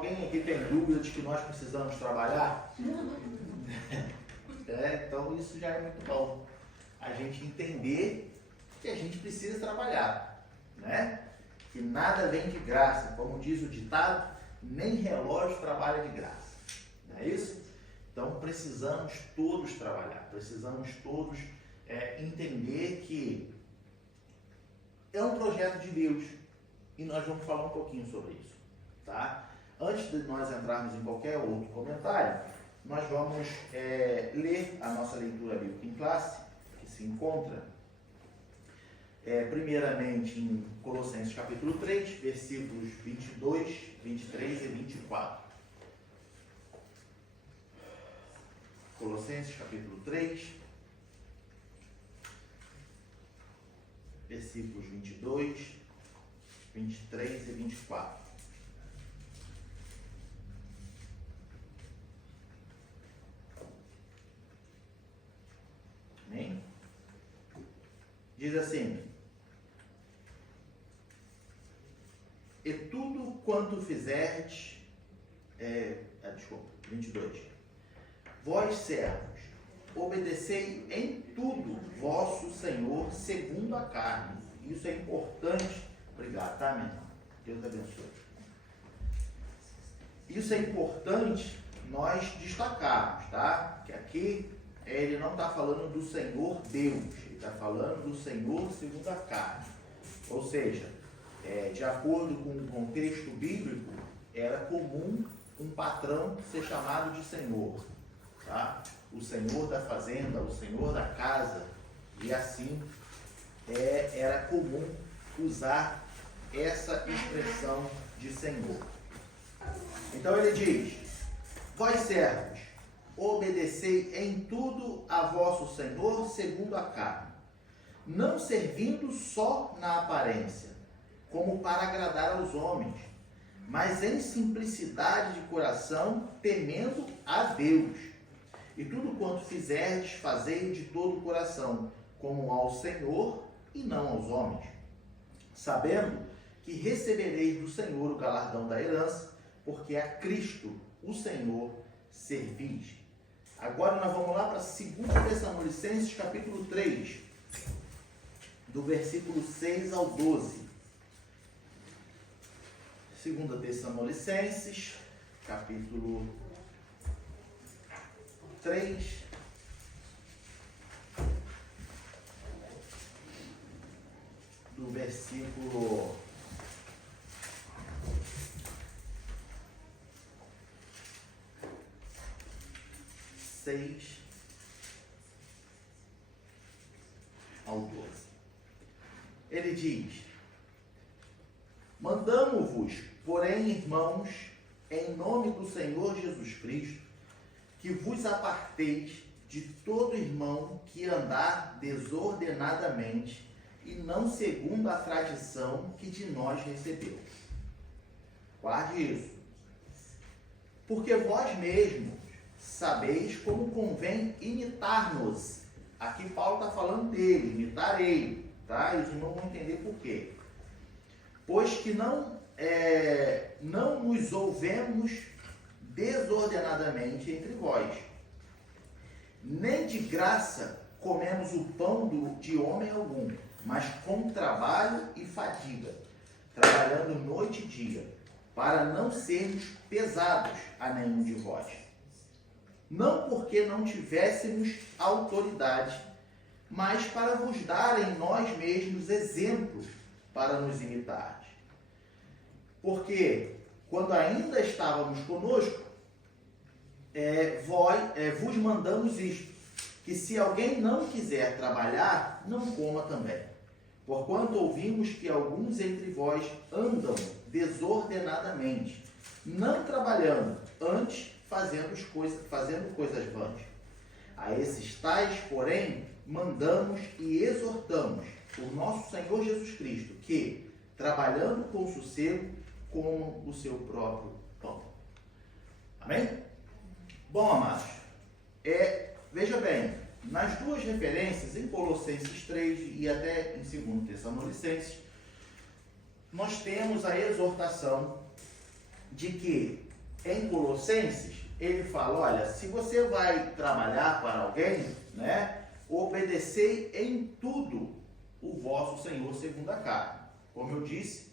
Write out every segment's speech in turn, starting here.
Alguém aqui tem dúvida de que nós precisamos trabalhar? Então isso já é muito bom. A gente entender que a gente precisa trabalhar, né? Que nada vem de graça. Como diz o ditado, nem relógio trabalha de graça. Não é isso? Então precisamos todos trabalhar. Precisamos todos entender que é um projeto de Deus. E nós vamos falar um pouquinho sobre isso, tá? Antes de nós entrarmos em qualquer outro comentário, nós vamos ler a nossa leitura bíblica em classe, que se encontra primeiramente em Colossenses capítulo 3, versículos 22, 23 e 24. Colossenses capítulo 3, versículos 22, 23 e 24. Amém? Diz assim: e tudo quanto fizerdes, 22. Vós, servos, obedecei em tudo vosso Senhor segundo a carne. Isso é importante. Obrigado, tá, minha irmã? Deus abençoe. Isso é importante nós destacarmos, tá? Que aqui ele não está falando do Senhor Deus, ele está falando do Senhor segundo a carne. Ou seja, de acordo com o contexto bíblico, era comum um patrão ser chamado de Senhor, tá? O Senhor da fazenda, o Senhor da casa, e assim era comum usar essa expressão de Senhor. Então ele diz: vós, servos, obedecei em tudo a vosso Senhor segundo a carne, não servindo só na aparência, como para agradar aos homens, mas em simplicidade de coração, temendo a Deus. E tudo quanto fizerdes, fazei de todo o coração, como ao Senhor e não aos homens, sabendo que recebereis do Senhor o galardão da herança, porque a Cristo, o Senhor, servis. Agora nós vamos lá para 2 Tessalonicenses, capítulo 3, do versículo 6 ao 12. 2 Tessalonicenses, capítulo 3, do versículo 6 ao 12. Ele diz: mandamo-vos, porém, irmãos, em nome do Senhor Jesus Cristo, que vos aparteis de todo irmão que andar desordenadamente e não segundo a tradição que de nós recebeu. Guarde isso. Porque vós mesmos sabeis como convém imitar-nos. Aqui Paulo está falando dele, imitar ele, tá? E os irmãos vão entender por quê. Pois que não nos ouvemos desordenadamente entre vós, nem de graça comemos o pão de homem algum, mas com trabalho e fadiga, trabalhando noite e dia, para não sermos pesados a nenhum de vós. Não porque não tivéssemos autoridade, mas para vos dar em nós mesmos exemplo para nos imitar. Porque, quando ainda estávamos conosco, vos mandamos isto, que se alguém não quiser trabalhar, não coma também. Porquanto ouvimos que alguns entre vós andam desordenadamente, não trabalhando, antes fazendo coisas vãs. A esses tais, porém, mandamos e exortamos o nosso Senhor Jesus Cristo, que, trabalhando com sossego, comam o seu próprio pão. Amém? Bom, amados, veja bem, nas duas referências, em Colossenses 3 e até em 2 Tessalonicenses, nós temos a exortação de que em Colossenses, ele fala, olha, se você vai trabalhar para alguém, né, obedecei em tudo o vosso Senhor segundo a carne. Como eu disse,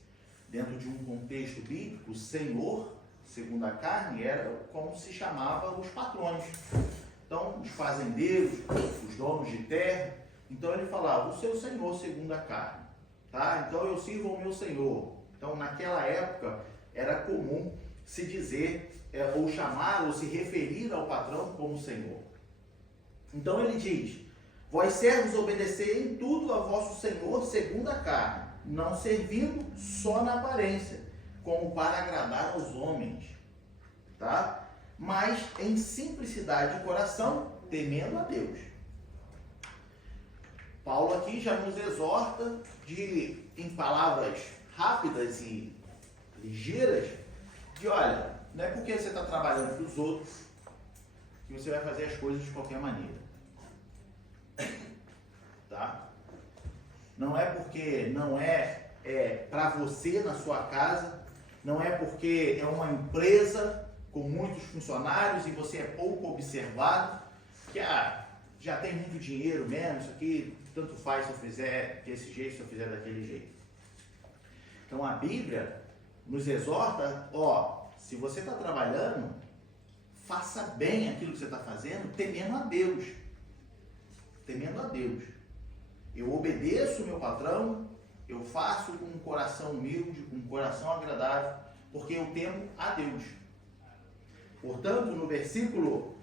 dentro de um contexto bíblico, Senhor segundo a carne era como se chamava os patrões. Então, os fazendeiros, os donos de terra. Então, ele falava, o seu Senhor segundo a carne. Tá? Então, eu sirvo ao meu Senhor. Então, naquela época, era comum se dizer, ou chamar, ou se referir ao patrão como Senhor. Então, ele diz, vós servos obedecei em tudo a vosso Senhor segundo a carne, não servindo só na aparência, como para agradar aos homens, tá? Mas em simplicidade de coração, temendo a Deus. Paulo aqui já nos exorta em palavras rápidas e ligeiras, de olha, não é porque você está trabalhando para os outros que você vai fazer as coisas de qualquer maneira. Tá? Não é porque não é para você na sua casa, não é porque é uma empresa com muitos funcionários e você é pouco observado, que já tem muito dinheiro mesmo, isso aqui tanto faz se eu fizer desse jeito, se eu fizer daquele jeito. Então a Bíblia nos exorta, se você está trabalhando, faça bem aquilo que você está fazendo, temendo a Deus. Temendo a Deus. Eu obedeço o meu patrão, eu faço com um coração humilde, com um coração agradável, porque eu temo a Deus. Portanto, no versículo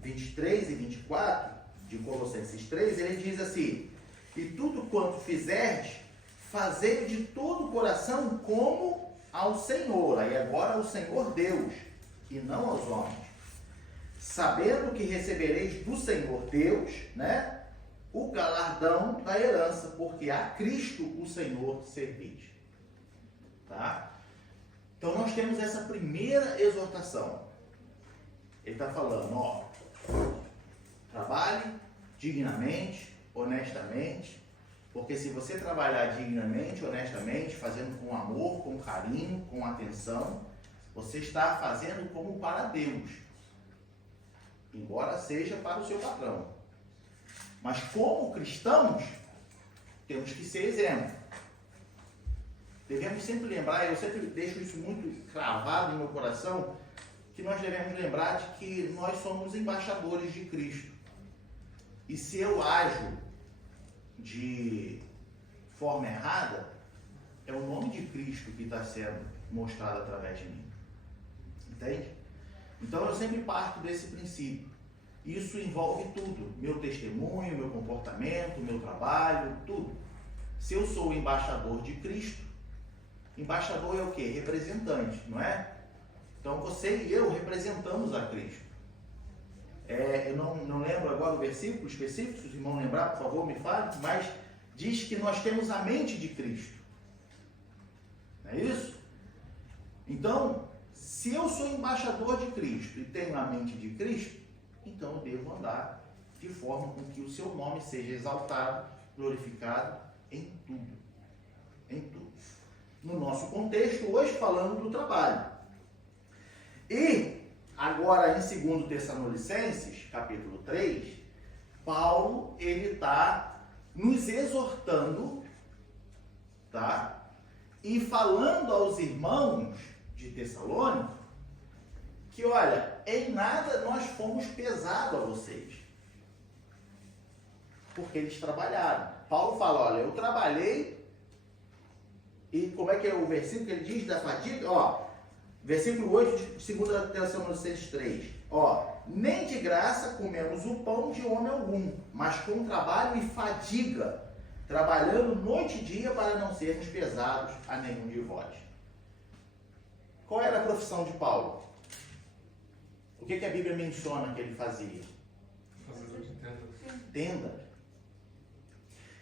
23 e 24 de Colossenses 3, ele diz assim, e tudo quanto fizerdes, fazei de todo o coração como ao Senhor, aí agora ao Senhor Deus, e não aos homens, sabendo que recebereis do Senhor Deus, né, o galardão da herança, porque a Cristo o Senhor servis. Tá? Então nós temos essa primeira exortação. Ele está falando, trabalhe dignamente, honestamente, porque se você trabalhar dignamente, honestamente, fazendo com amor, com carinho, com atenção, você está fazendo como para Deus, embora seja para o seu patrão. Mas como cristãos, temos que ser exemplo. Devemos sempre lembrar, eu sempre deixo isso muito cravado no meu coração, que nós devemos lembrar de que nós somos embaixadores de Cristo. E se eu ajo de forma errada, é o nome de Cristo que está sendo mostrado através de mim. Entende? Então eu sempre parto desse princípio. Isso envolve tudo. Meu testemunho, meu comportamento, meu trabalho, tudo. Se eu sou o embaixador de Cristo, embaixador é o quê? Representante, não é? Então você e eu representamos a Cristo. Eu não lembro agora o versículo específico, se os irmãos lembrar, por favor, me fale, mas diz que nós temos a mente de Cristo. Não é isso? Então, se eu sou embaixador de Cristo e tenho a mente de Cristo, então eu devo andar de forma com que o seu nome seja exaltado, glorificado em tudo. Em tudo. No nosso contexto, hoje falando do trabalho. E agora em 2 Tessalonicenses, capítulo 3, Paulo, ele está nos exortando, tá? E falando aos irmãos de Tessalônica, que olha, em nada nós fomos pesados a vocês. Porque eles trabalharam. Paulo fala, olha, eu trabalhei, e como é que é o versículo que ele diz da fadiga? Versículo 8 de 2 Tessalonicenses 3. Nem de graça comemos o pão de homem algum, mas com trabalho e fadiga, trabalhando noite e dia para não sermos pesados a nenhum de vós. Qual era a profissão de Paulo? O que a Bíblia menciona que ele fazia? Fazedor de tenda. Tenda.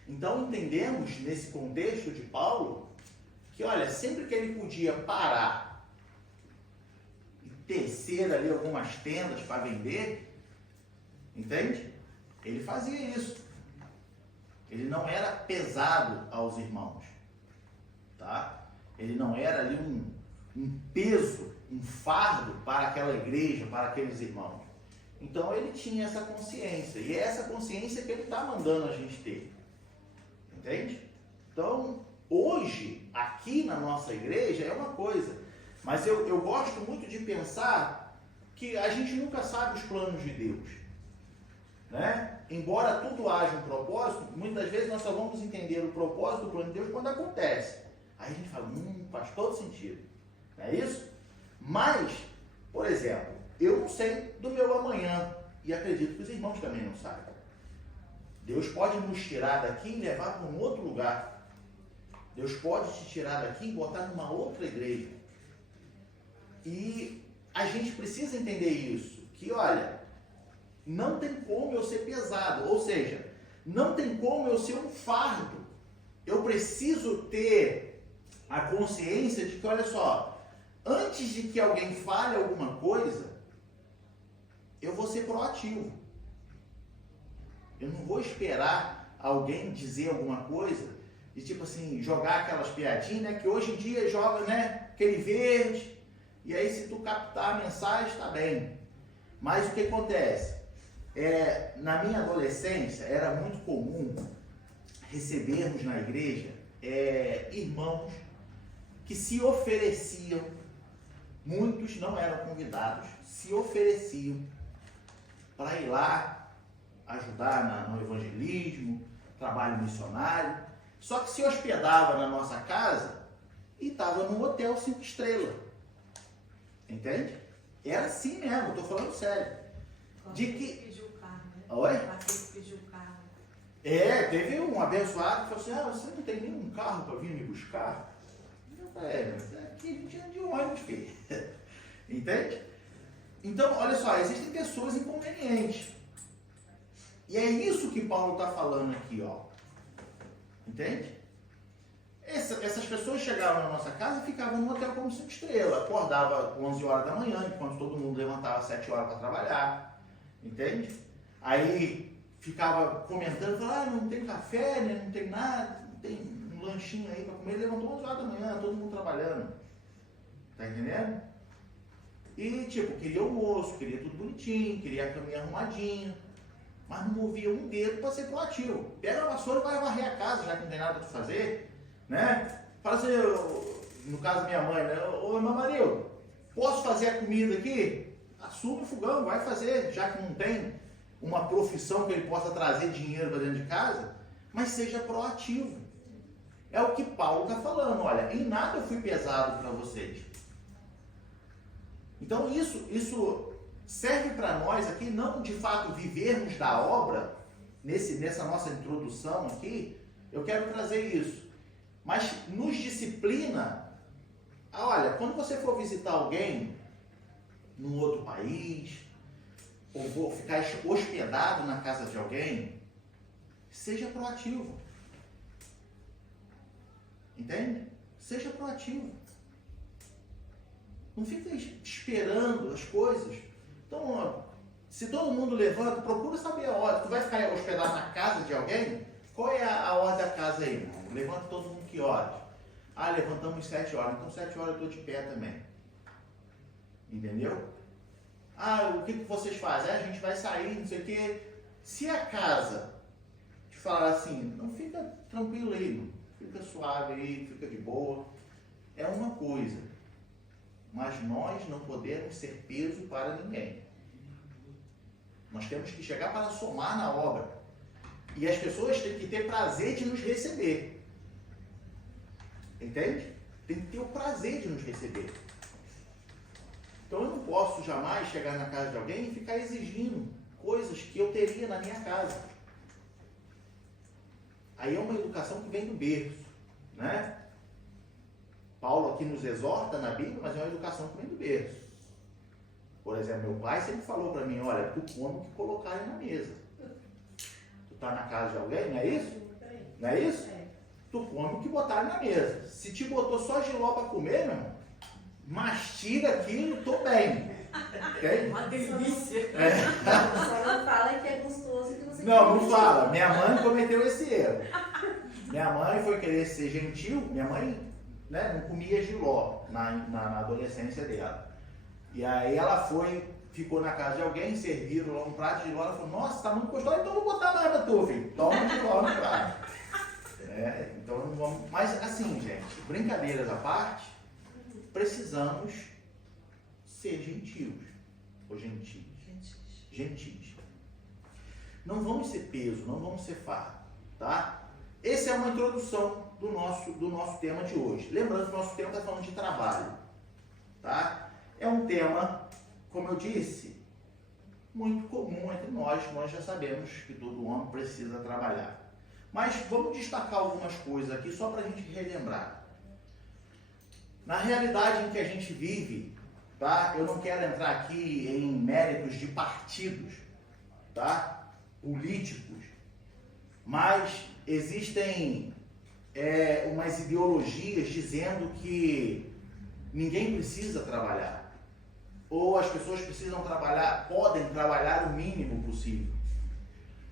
Então entendemos nesse contexto de Paulo que, olha, sempre que ele podia parar e tecer ali algumas tendas para vender, entende? Ele fazia isso. Ele não era pesado aos irmãos, tá? Ele não era ali um peso, um fardo para aquela igreja, para aqueles irmãos. Então ele tinha essa consciência, e é essa consciência que ele está mandando a gente ter. Entende? Então, hoje, aqui na nossa igreja é uma coisa, mas eu gosto muito de pensar que a gente nunca sabe os planos de Deus. Né? Embora tudo haja um propósito, muitas vezes nós só vamos entender o propósito do plano de Deus quando acontece. Aí a gente fala, faz todo sentido. Não é isso? Mas, por exemplo, eu não sei do meu amanhã, e acredito que os irmãos também não sabem. Deus pode nos tirar daqui e levar para um outro lugar. Deus pode te tirar daqui e botar numa outra igreja. E a gente precisa entender isso, que olha, não tem como eu ser pesado, ou seja, não tem como eu ser um fardo. Eu preciso ter a consciência de que, olha só, antes de que alguém fale alguma coisa, eu vou ser proativo. Eu não vou esperar alguém dizer alguma coisa e tipo assim, jogar aquelas piadinhas, né? Que hoje em dia joga, né? Aquele verde, e aí se tu captar a mensagem, tá bem. Mas o que acontece? Na minha adolescência, era muito comum recebermos na igreja irmãos que se ofereciam, muitos não eram convidados, se ofereciam para ir lá ajudar no evangelismo, trabalho missionário, só que se hospedava na nossa casa e estava num hotel 5 estrelas. Entende? Era assim mesmo, eu tô falando sério. De que... pediu o carro, né? Oi? Aquele pediu o carro. Teve um abençoado que falou assim, você não tem nenhum carro para vir me buscar? Eu falei, mas aqui a gente anda de ônibus, filho. Entende? Então, olha só, existem pessoas inconvenientes. E é isso que Paulo está falando aqui, ó. Entende? Essas pessoas chegavam na nossa casa e ficavam no hotel como 5 estrelas. Acordava 11 horas da manhã, enquanto todo mundo levantava às 7 horas para trabalhar. Entende? Aí ficava comentando, falava, não tem café, né? Não tem nada, não tem um lanchinho aí para comer. Ele levantou 11 horas da manhã, todo mundo trabalhando. Tá entendendo? E tipo, queria almoço, queria tudo bonitinho, queria a caminha arrumadinha. Mas não movia um dedo para ser proativo. Pega a vassoura e vai varrer a casa, já que não tem nada para fazer, né? Fala assim, no caso da minha mãe, né? Ô, meu marido, posso fazer a comida aqui? Assume o fogão, vai fazer, já que não tem uma profissão que ele possa trazer dinheiro para dentro de casa, mas seja proativo. É o que Paulo está falando, olha, em nada eu fui pesado para vocês. Então isso serve para nós aqui, não de fato vivermos da obra, nessa nossa introdução aqui, eu quero trazer isso. Mas nos disciplina, olha, quando você for visitar alguém num outro país, ou for ficar hospedado na casa de alguém, seja proativo. Entende? Seja proativo. Não fica esperando as coisas. Então, se todo mundo levanta, procura saber a hora. Tu vai ficar hospedado na casa de alguém? Qual é a hora da casa aí, irmão? Levanta todo mundo que horas? Levantamos 7 horas. Então 7 horas eu estou de pé também. Entendeu? O que vocês fazem? A gente vai sair, não sei o quê. Se a casa te falar assim, não fica tranquilo aí, irmão. Fica suave aí, fica de boa. É uma coisa. Mas nós não podemos ser peso para ninguém. Nós temos que chegar para somar na obra. E as pessoas têm que ter prazer de nos receber. Entende? Tem que ter o prazer de nos receber. Então eu não posso jamais chegar na casa de alguém e ficar exigindo coisas que eu teria na minha casa. Aí é uma educação que vem do berço, né? Paulo aqui nos exorta na Bíblia, mas é uma educação que vem do berço. Por exemplo, meu pai sempre falou para mim, olha, tu come o que colocarem na mesa. Tu tá na casa de alguém, não é isso? Não é isso? Tu come o que botarem na mesa. Se te botou só giló para comer, meu irmão, mastiga aquilo, tô bem. Okay? Uma delícia. Só não fala que é gostoso que você Não fala. Minha mãe cometeu esse erro. Minha mãe foi querer ser gentil. Minha mãe né, não comia jiló na adolescência dela. E aí ela ficou na casa de alguém, serviram lá um prato de jiló, ela falou, nossa, tá muito gostoso, então eu vou botar mais na tua, filho. Toma jiló no prato. Então não vamos... Mas assim, gente, brincadeiras à parte, precisamos ser gentios. Ou gentis. Gentis. Não vamos ser peso, não vamos ser fardo, tá? Essa é uma introdução do nosso tema de hoje. Lembrando que o nosso tema está falando de trabalho, tá? É um tema, como eu disse, muito comum entre nós já sabemos que todo homem precisa trabalhar. Mas vamos destacar algumas coisas aqui só para a gente relembrar. Na realidade em que a gente vive, tá? Eu não quero entrar aqui em méritos de partidos, tá? Políticos, mas existem umas ideologias dizendo que ninguém precisa trabalhar, ou as pessoas precisam trabalhar, podem trabalhar o mínimo possível.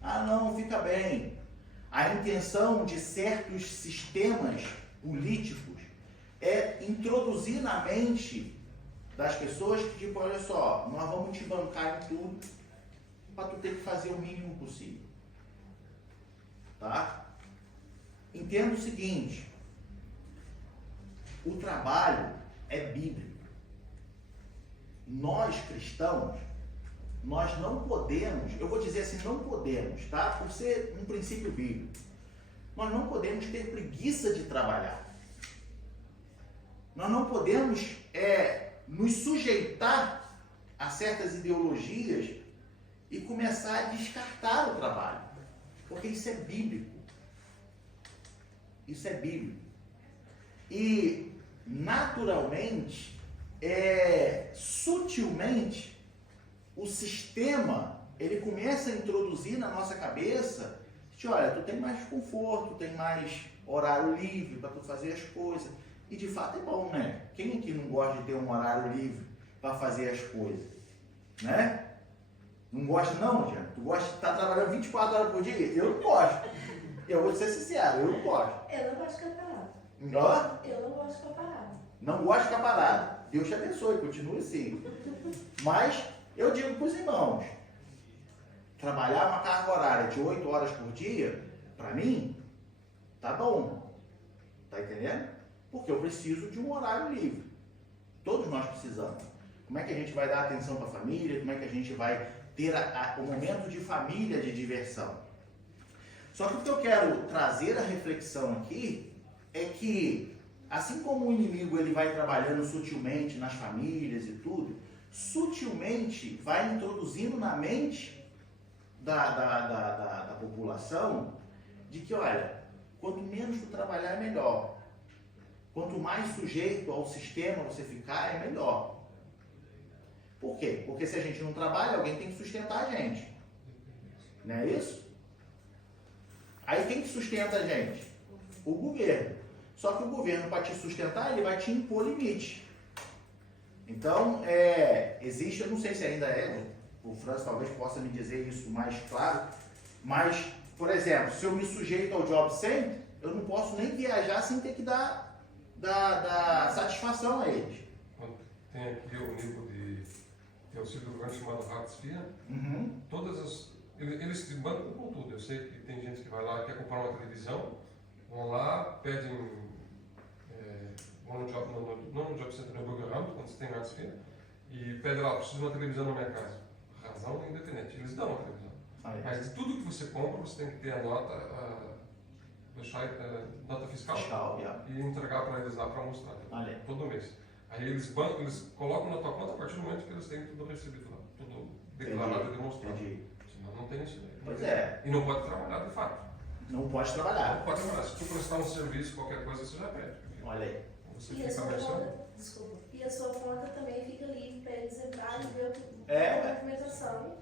Ah, não, fica bem. A intenção de certos sistemas políticos é introduzir na mente das pessoas que, tipo, olha só, nós vamos te bancar em tudo para tu ter que fazer o mínimo possível. Tá? Entenda o seguinte, o trabalho é bíblico. Nós cristãos, nós não podemos, eu vou dizer assim, não podemos, tá? Por ser um princípio bíblico, nós não podemos ter preguiça de trabalhar. Nós não podemos nos sujeitar a certas ideologias e começar a descartar o trabalho, porque isso é bíblico. Isso é bíblico. E naturalmente, sutilmente, o sistema, ele começa a introduzir na nossa cabeça, olha, tu tem mais conforto, tem mais horário livre para tu fazer as coisas. E de fato é bom, né? Quem aqui não gosta de ter um horário livre para fazer as coisas? Né? Não gosta não, Jean? Tu gosta de estar trabalhando 24 horas por dia? Eu não gosto. Eu vou ser sincero, eu não gosto. Eu não gosto de ficar parado. Ó? Eu não gosto de ficar parado. Não gosto de ficar parado. Deus te abençoe, continue assim. Mas eu digo para os irmãos, trabalhar uma carga horária de 8 horas por dia, para mim, tá bom. Tá entendendo? Porque eu preciso de um horário livre. Todos nós precisamos. Como é que a gente vai dar atenção para a família? Como é que a gente vai ter o momento de família, de diversão? Só que o que eu quero trazer a reflexão aqui é que, assim como o inimigo ele vai trabalhando sutilmente nas famílias e tudo, sutilmente vai introduzindo na mente da população de que, olha, quanto menos tu trabalhar é melhor. Quanto mais sujeito ao sistema você ficar, é melhor. Por quê? Porque se a gente não trabalha, alguém tem que sustentar a gente. Não é isso? Aí quem que sustenta a gente? O governo. Só que o governo, para te sustentar, ele vai te impor limite. Então, existe, eu não sei se ainda o Franz talvez possa me dizer isso mais claro, mas, por exemplo, se eu me sujeito ao Job Center, eu não posso nem viajar sem ter que dar satisfação a eles. Tem aqui o nível de auxílio do governo chamado Hartz-IV. Uhum. Eles te bancam com tudo. Eu sei que tem gente que vai lá, quer comprar uma televisão, vão lá, pedem, vão no Job Center, no Bürgeramt, quando você tem Hartz-IV, e pedem lá, preciso de uma televisão na minha casa. Razão independente. Eles dão a televisão. Mas de tudo que você compra, você tem que ter a nota, nota fiscal, e entregar para eles lá para mostrar, todo mês. Aí eles colocam na tua conta a partir do momento que eles têm tudo recebido lá, tudo declarado e demonstrado. Senão não tem isso daí. Pois é. E não pode trabalhar de fato. Não pode trabalhar. Não pode trabalhar. Se tu prestar um serviço, qualquer coisa, você já perde. Olha aí. Você E a fica sua versando. conta, desculpa, e a sua conta também fica livre para eles entrarem e ver É. a movimentação.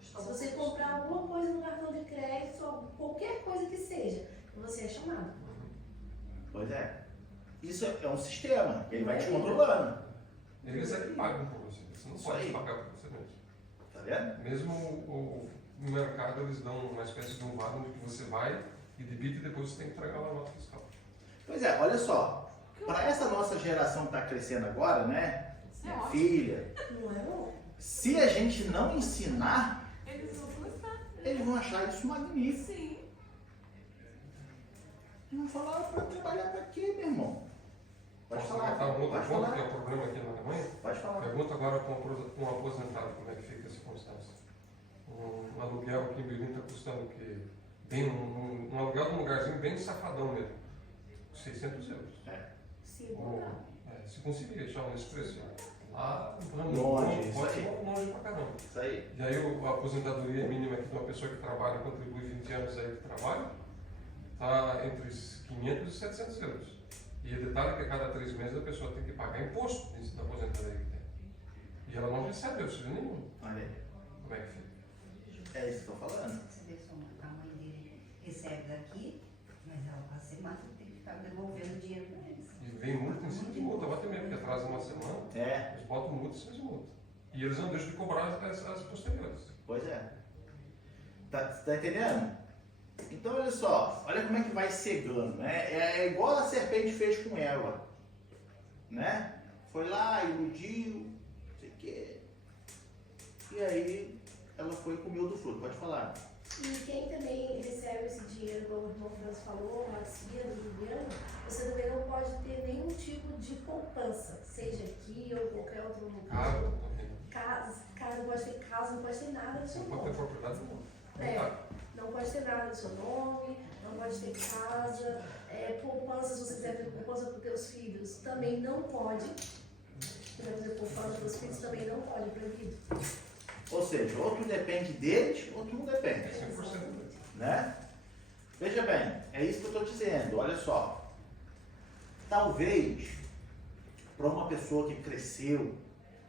Se você comprar alguma coisa no cartão de crédito, ou qualquer coisa que seja, você é chamado. Pois é. Isso é um sistema, ele vai te controlando. Eles é que pagam por você. Você não Isso pode aí. pagar por você mesmo. Tá vendo? Mesmo no mercado, eles dão uma espécie de um vale onde você vai e debita e depois você tem que entregar lá a nota fiscal. Pois é, olha só. Para essa nossa geração que está crescendo agora, né? Isso é Minha ótimo. filha, Não é bom? se a gente não ensinar, Eles vão gostar. eles vão achar isso magnífico. Sim. Eles vão falar, para trabalhar para quê, meu irmão? Pode Posso falar, levantar um outro pode ponto falar. que é o problema aqui na Alemanha? Pode falar. Pergunta agora para um aposentado como é que fica a circunstância. Um aluguel aqui em Berlim está custando o quê? Bem, um aluguel de um lugarzinho bem safadão mesmo. 600 euros. Sim, Ou, se conseguir deixar nesse preço. Lá, Longe, isso pode aí. ser longe pra caramba. Isso aí. E aí a aposentadoria mínima aqui de uma pessoa que trabalha, contribui 20 anos aí de trabalho, está entre os 500 e 700 euros. E o detalhe é que a cada 3 meses a pessoa tem que pagar imposto nisso da aposentadoria que tem. E ela não recebe auxílio nenhum. Olha aí. Como é que fica? É isso que eu tô falando. Você vê só, a mãe dele recebe daqui, mas ela passa semana tem que ficar devolvendo dinheiro para eles. E vem multa em cima de multa, bota mesmo, que atrasa uma semana, É, eles botam multa em cima de multa. E eles não deixam de cobrar as posteriores. pois é. Tá entendendo? Então, olha só, olha como é que vai cegando, né? É igual a serpente fez com Eva, né? Foi lá, iludiu, não sei o quê. E aí, ela foi e comeu do fruto. Pode falar. E quem também recebe esse dinheiro, como o irmão Franz falou, a auxílio do governo, você também não pode ter nenhum tipo de poupança, seja aqui ou qualquer outro lugar. Claro, também. Casa, não pode ter casa, não pode ter nada do seu Não pode ter nome. propriedade nenhuma. É, não pode ter nada do seu nome, não pode ter casa, poupança, se você quiser ter poupança para os teus filhos, também não pode. Se quiser fazer poupança para os filhos, também não pode, proibido. Ou seja, outro depende deles, outro não depende. 100%. Né? Veja bem, é isso que eu estou dizendo. Olha só. Talvez, para uma pessoa que cresceu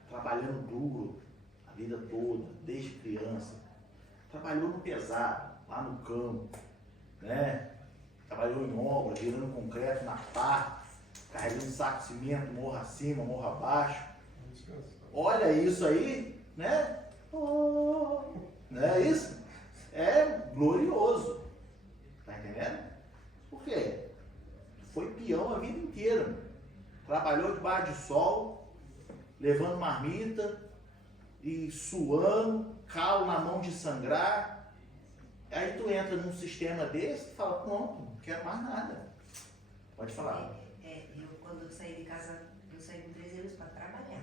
trabalhando duro a vida toda, desde criança, trabalhou no pesado, lá no campo, né? Trabalhou em obra, virando concreto na pá, carregando saco de cimento, morro acima, morro abaixo. Olha isso aí, né? Oh, não é isso? É glorioso. Tá entendendo? Por quê? Foi peão a vida inteira. Trabalhou debaixo de sol, levando marmita e suando, calo na mão de sangrar. Aí tu entra num sistema desse e fala, pronto, não quero mais nada. Pode falar. Eu quando eu saí de casa, eu saí com 13 anos para trabalhar.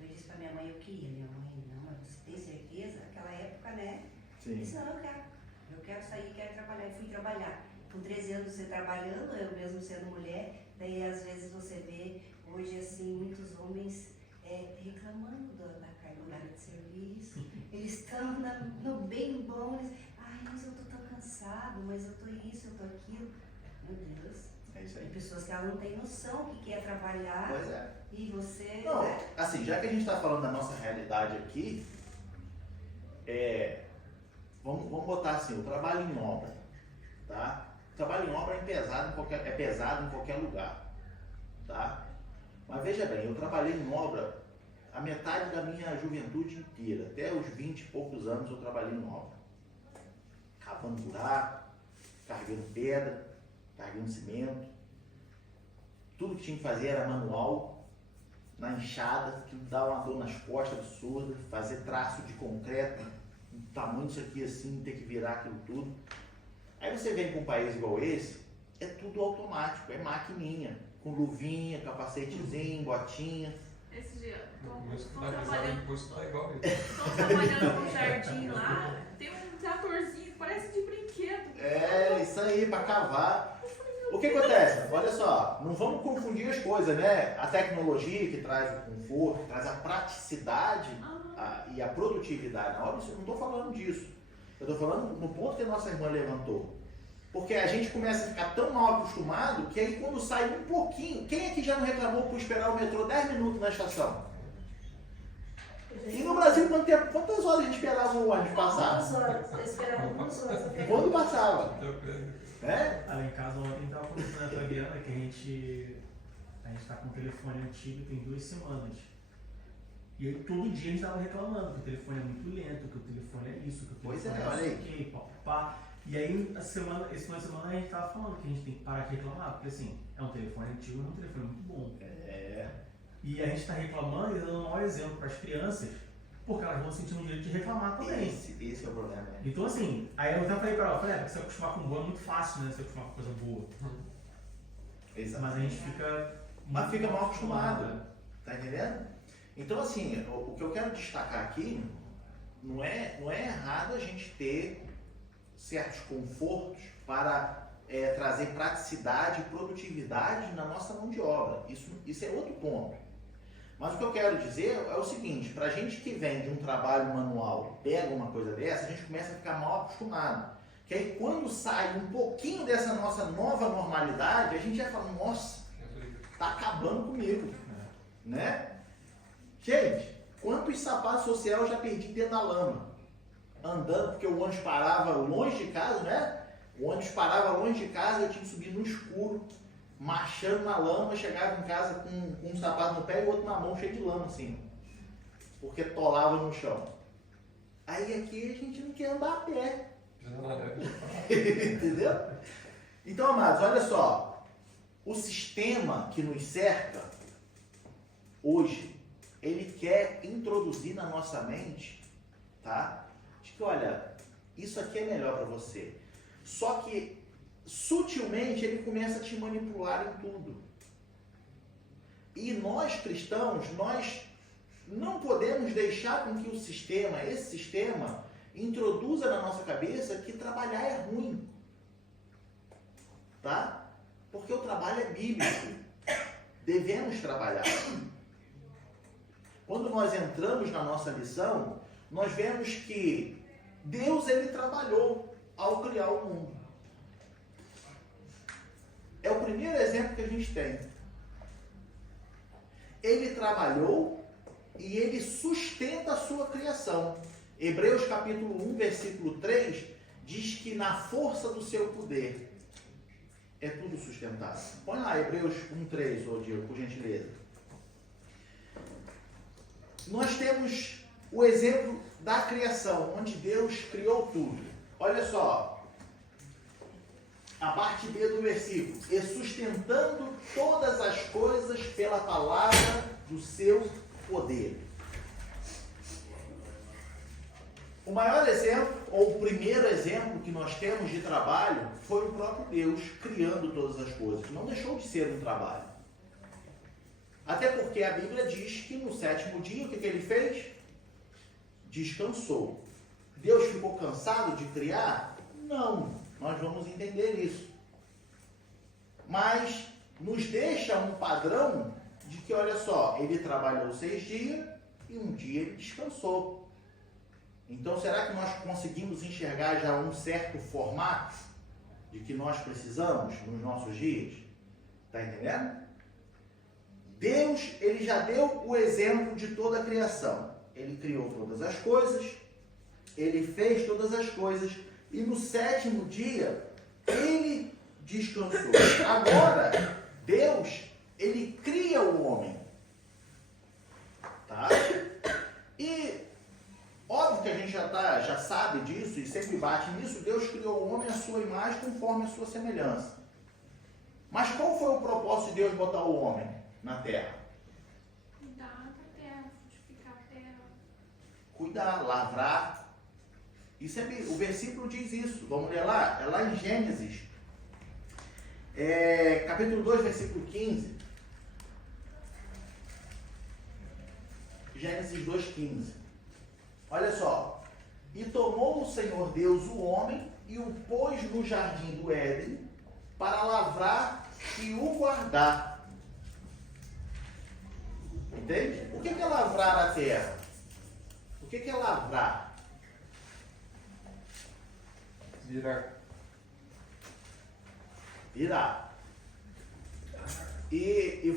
Eu disse para minha mãe, eu queria. Minha mãe, não, mas você tem certeza? Naquela época, né? Eu Sim. disse, não, eu quero sair, quero trabalhar. E fui trabalhar. Com 13 anos você trabalhando, eu mesmo sendo mulher, daí às vezes você vê hoje assim, muitos homens reclamando da carga horária de serviço. Eles estão no bem bom, eles, ai, mas eu tô tão cansado, mas eu tô isso, eu tô aquilo. Meu Deus. É isso Tem aí. pessoas que ela não tem noção que quer trabalhar Pois é. e você. Não, Né? assim, já que a gente está falando da nossa realidade aqui, vamos botar assim, o trabalho em obra, tá? O trabalho em obra é pesado em qualquer lugar, tá? Mas veja bem, eu trabalhei em obra a metade da minha juventude inteira, até os 20 e poucos anos eu trabalhei em obra. Cavando buraco, carregando pedra, carregando cimento. Tudo que tinha que fazer era manual, na enxada, que dava uma dor nas costas absurda, fazer traço de concreto, um tamanho disso aqui assim, ter que virar aquilo tudo. Aí você vem com um país igual esse, é tudo automático, é maquininha, com luvinha, capacetezinho, botinha. Esse dia, No estão começo da visão trabalhando, depois tá igual isso. trabalhando no jardim lá, tem um tratorzinho, parece de brinquedo. É, isso aí, para cavar. O que acontece? Olha só, não vamos confundir as coisas, né? A tecnologia que traz o conforto, que traz a praticidade e a produtividade na obra, eu não estou falando disso. Eu estou falando no ponto que a nossa irmã levantou. Porque a gente começa a ficar tão mal acostumado que aí quando sai um pouquinho... Quem aqui já não reclamou por esperar o metrô 10 minutos na estação? E no Brasil, quantas horas a gente esperava o ônibus passar? 2 horas, eu esperava 2 horas. Quando passava? Né? Lá em casa ontem estava conversando com a Fabiana que a gente está com um telefone antigo tem 2 semanas. E aí, todo dia a gente estava reclamando que o telefone é muito lento, que o telefone é isso, que o Pois telefone é, olha aí. isso aqui, pá. E aí, esse final de semana a gente tava falando que a gente tem que parar de reclamar, porque assim, é um telefone antigo, mas é um telefone muito bom. E a gente tá reclamando e dando um mau exemplo para as crianças, porque elas vão sentir um direito de reclamar também. Esse é o problema, né? Então assim, aí eu até falei pra ela, porque se acostumar com bom é muito fácil, né? Se acostumar com coisa boa. Exato. Mas a gente fica... Mas fica mal acostumado, né? tá entendendo? Então assim, o que eu quero destacar aqui, não é errado a gente ter certos confortos para trazer praticidade e produtividade na nossa mão de obra. Isso é outro ponto. Mas o que eu quero dizer é o seguinte, para a gente que vem de um trabalho manual, pega uma coisa dessa, a gente começa a ficar mal acostumado. Que aí quando sai um pouquinho dessa nossa nova normalidade, a gente já fala, nossa, tá acabando comigo. Né? Gente, quantos sapatos sociais eu já perdi dentro da lama? Andando, porque o ônibus parava longe de casa, né? O ônibus parava longe de casa, eu tinha que subir no escuro, marchando na lama, chegava em casa com um sapato no pé e o outro na mão, cheio de lama, assim. Porque tolava no chão. Aí aqui a gente não quer andar a pé. Entendeu? Então, amados, olha só. O sistema que nos cerca, hoje, ele quer introduzir na nossa mente, tá? De que, olha, isso aqui é melhor para você. Só que, sutilmente, ele começa a te manipular em tudo. E nós, cristãos, nós não podemos deixar com que o sistema, esse sistema, introduza na nossa cabeça que trabalhar é ruim. Tá? Porque o trabalho é bíblico. Devemos trabalhar. Quando nós entramos na nossa lição, nós vemos que Deus, ele trabalhou ao criar o mundo. É o primeiro exemplo que a gente tem. Ele trabalhou e ele sustenta a sua criação. Hebreus capítulo 1, versículo 3, diz que na força do seu poder é tudo sustentado. Põe lá Hebreus 1, 3, ô Diego, por gentileza. Nós temos o exemplo da criação, onde Deus criou tudo. Olha só, a parte B do versículo, e sustentando todas as coisas pela palavra do seu poder. O maior exemplo, ou o primeiro exemplo que nós temos de trabalho, foi o próprio Deus criando todas as coisas. Não deixou de ser um trabalho. Até porque a Bíblia diz que no sétimo dia, o que ele fez? Descansou. Deus ficou cansado de criar? Não. Nós vamos entender isso. Mas nos deixa um padrão de que, olha só, ele trabalhou 6 dias e um dia ele descansou. Então, será que nós conseguimos enxergar já um certo formato de que nós precisamos nos nossos dias? Está entendendo? Deus, ele já deu o exemplo de toda a criação. Ele criou todas as coisas, ele fez todas as coisas, e no sétimo dia, ele descansou. Agora, Deus, ele cria o homem. Tá? E óbvio que a gente já sabe disso e sempre bate nisso. Deus criou o homem à sua imagem conforme a sua semelhança. Mas qual foi o propósito de Deus botar o homem na terra? Cuidar da terra, frutificar a terra. Cuidar, lavrar. Isso é, o versículo diz isso. Vamos ler lá? É lá em Gênesis, capítulo 2, versículo 15. Gênesis 2,15. Olha só. E tomou o Senhor Deus o homem e o pôs no jardim do Éden para lavrar e o guardar. Entende? O que é lavrar a terra? O que é lavrar? Virar. E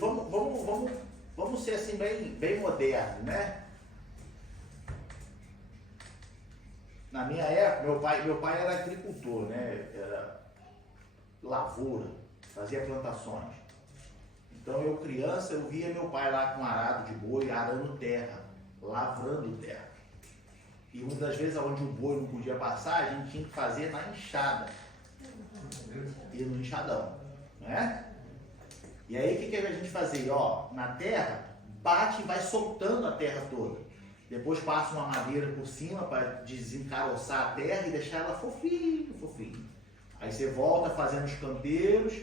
vamos ser assim bem moderno, né? Na minha época, meu pai era agricultor, né? Era lavoura, fazia plantações. Então eu criança, eu via meu pai lá com arado de boi, arando terra, lavrando terra. E muitas das vezes, onde o boi não podia passar, a gente tinha que fazer na enxada. E no enxadão, né? E aí, o que a gente fazia? Ó, na terra, bate e vai soltando a terra toda. Depois passa uma madeira por cima para desencaroçar a terra e deixar ela fofinho, fofinho. Aí você volta fazendo os canteiros,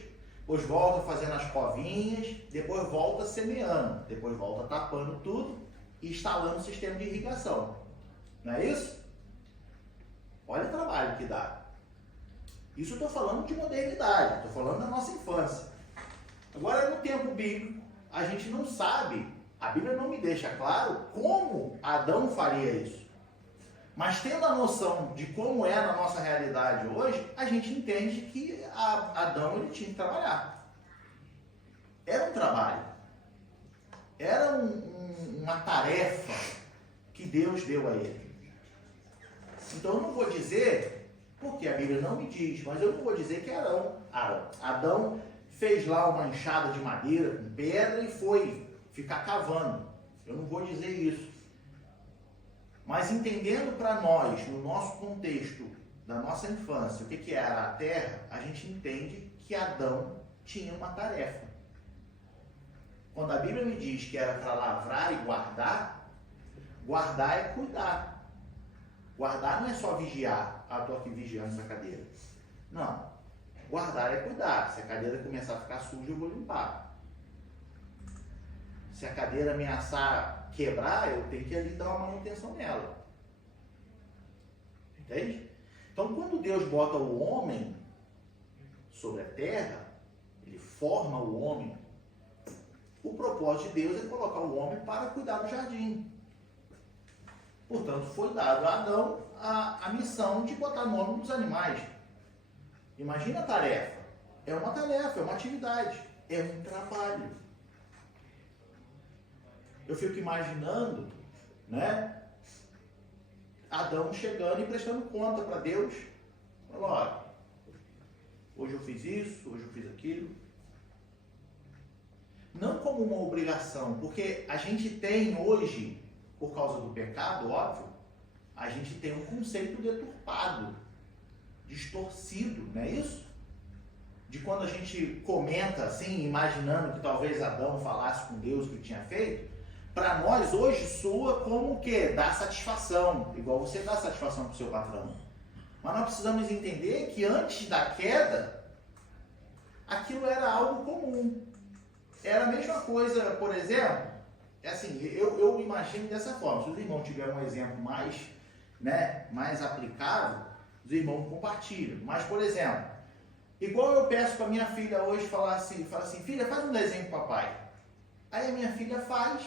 depois volta fazendo as covinhas, depois volta semeando, depois volta tapando tudo e instalando o sistema de irrigação. Não é isso? Olha o trabalho que dá. Isso eu estou falando de modernidade, estou falando da nossa infância. Agora, no tempo bíblico, a gente não sabe, a Bíblia não me deixa claro como Adão faria isso. Mas tendo a noção de como é na nossa realidade hoje, a gente entende que Adão ele tinha que trabalhar. Era um trabalho. Era uma tarefa que Deus deu a ele. Então eu não vou dizer, porque a Bíblia não me diz, mas eu não vou dizer que Adão fez lá uma enxada de madeira com pedra e foi ficar cavando. Eu não vou dizer isso. Mas entendendo para nós, no nosso contexto da nossa infância, o que era a terra, a gente entende que Adão tinha uma tarefa. Quando a Bíblia me diz que era para lavrar e guardar, guardar é cuidar. Guardar não é só vigiar. Ah, estou aqui vigiando essa cadeira. Não. Guardar é cuidar. Se a cadeira começar a ficar suja, eu vou limpar. Se a cadeira ameaçar quebrar, eu tenho que ali dar uma manutenção nela. Entende? Então, quando Deus bota o homem sobre a terra, ele forma o homem, o propósito de Deus é colocar o homem para cuidar do jardim. Portanto, foi dado a Adão a missão de botar nome nos animais. Imagina a tarefa. É uma tarefa, é uma atividade, é um trabalho. Eu fico imaginando, né? Adão chegando e prestando conta para Deus. Falou, olha, hoje eu fiz isso, hoje eu fiz aquilo. Não como uma obrigação, porque a gente tem hoje, por causa do pecado, óbvio, a gente tem um conceito deturpado, distorcido, não é isso? De quando a gente comenta assim, imaginando que talvez Adão falasse com Deus o que tinha feito, para nós hoje soa como o quê? Dar satisfação, igual você dá satisfação para o seu patrão. Mas nós precisamos entender que antes da queda, aquilo era algo comum. Era a mesma coisa, por exemplo, assim, eu imagino dessa forma. Se os irmãos tiverem um exemplo mais, né, mais aplicável, os irmãos compartilham. Mas, por exemplo, igual eu peço para minha filha hoje fala assim, filha, faz um desenho para papai. Aí a minha filha faz,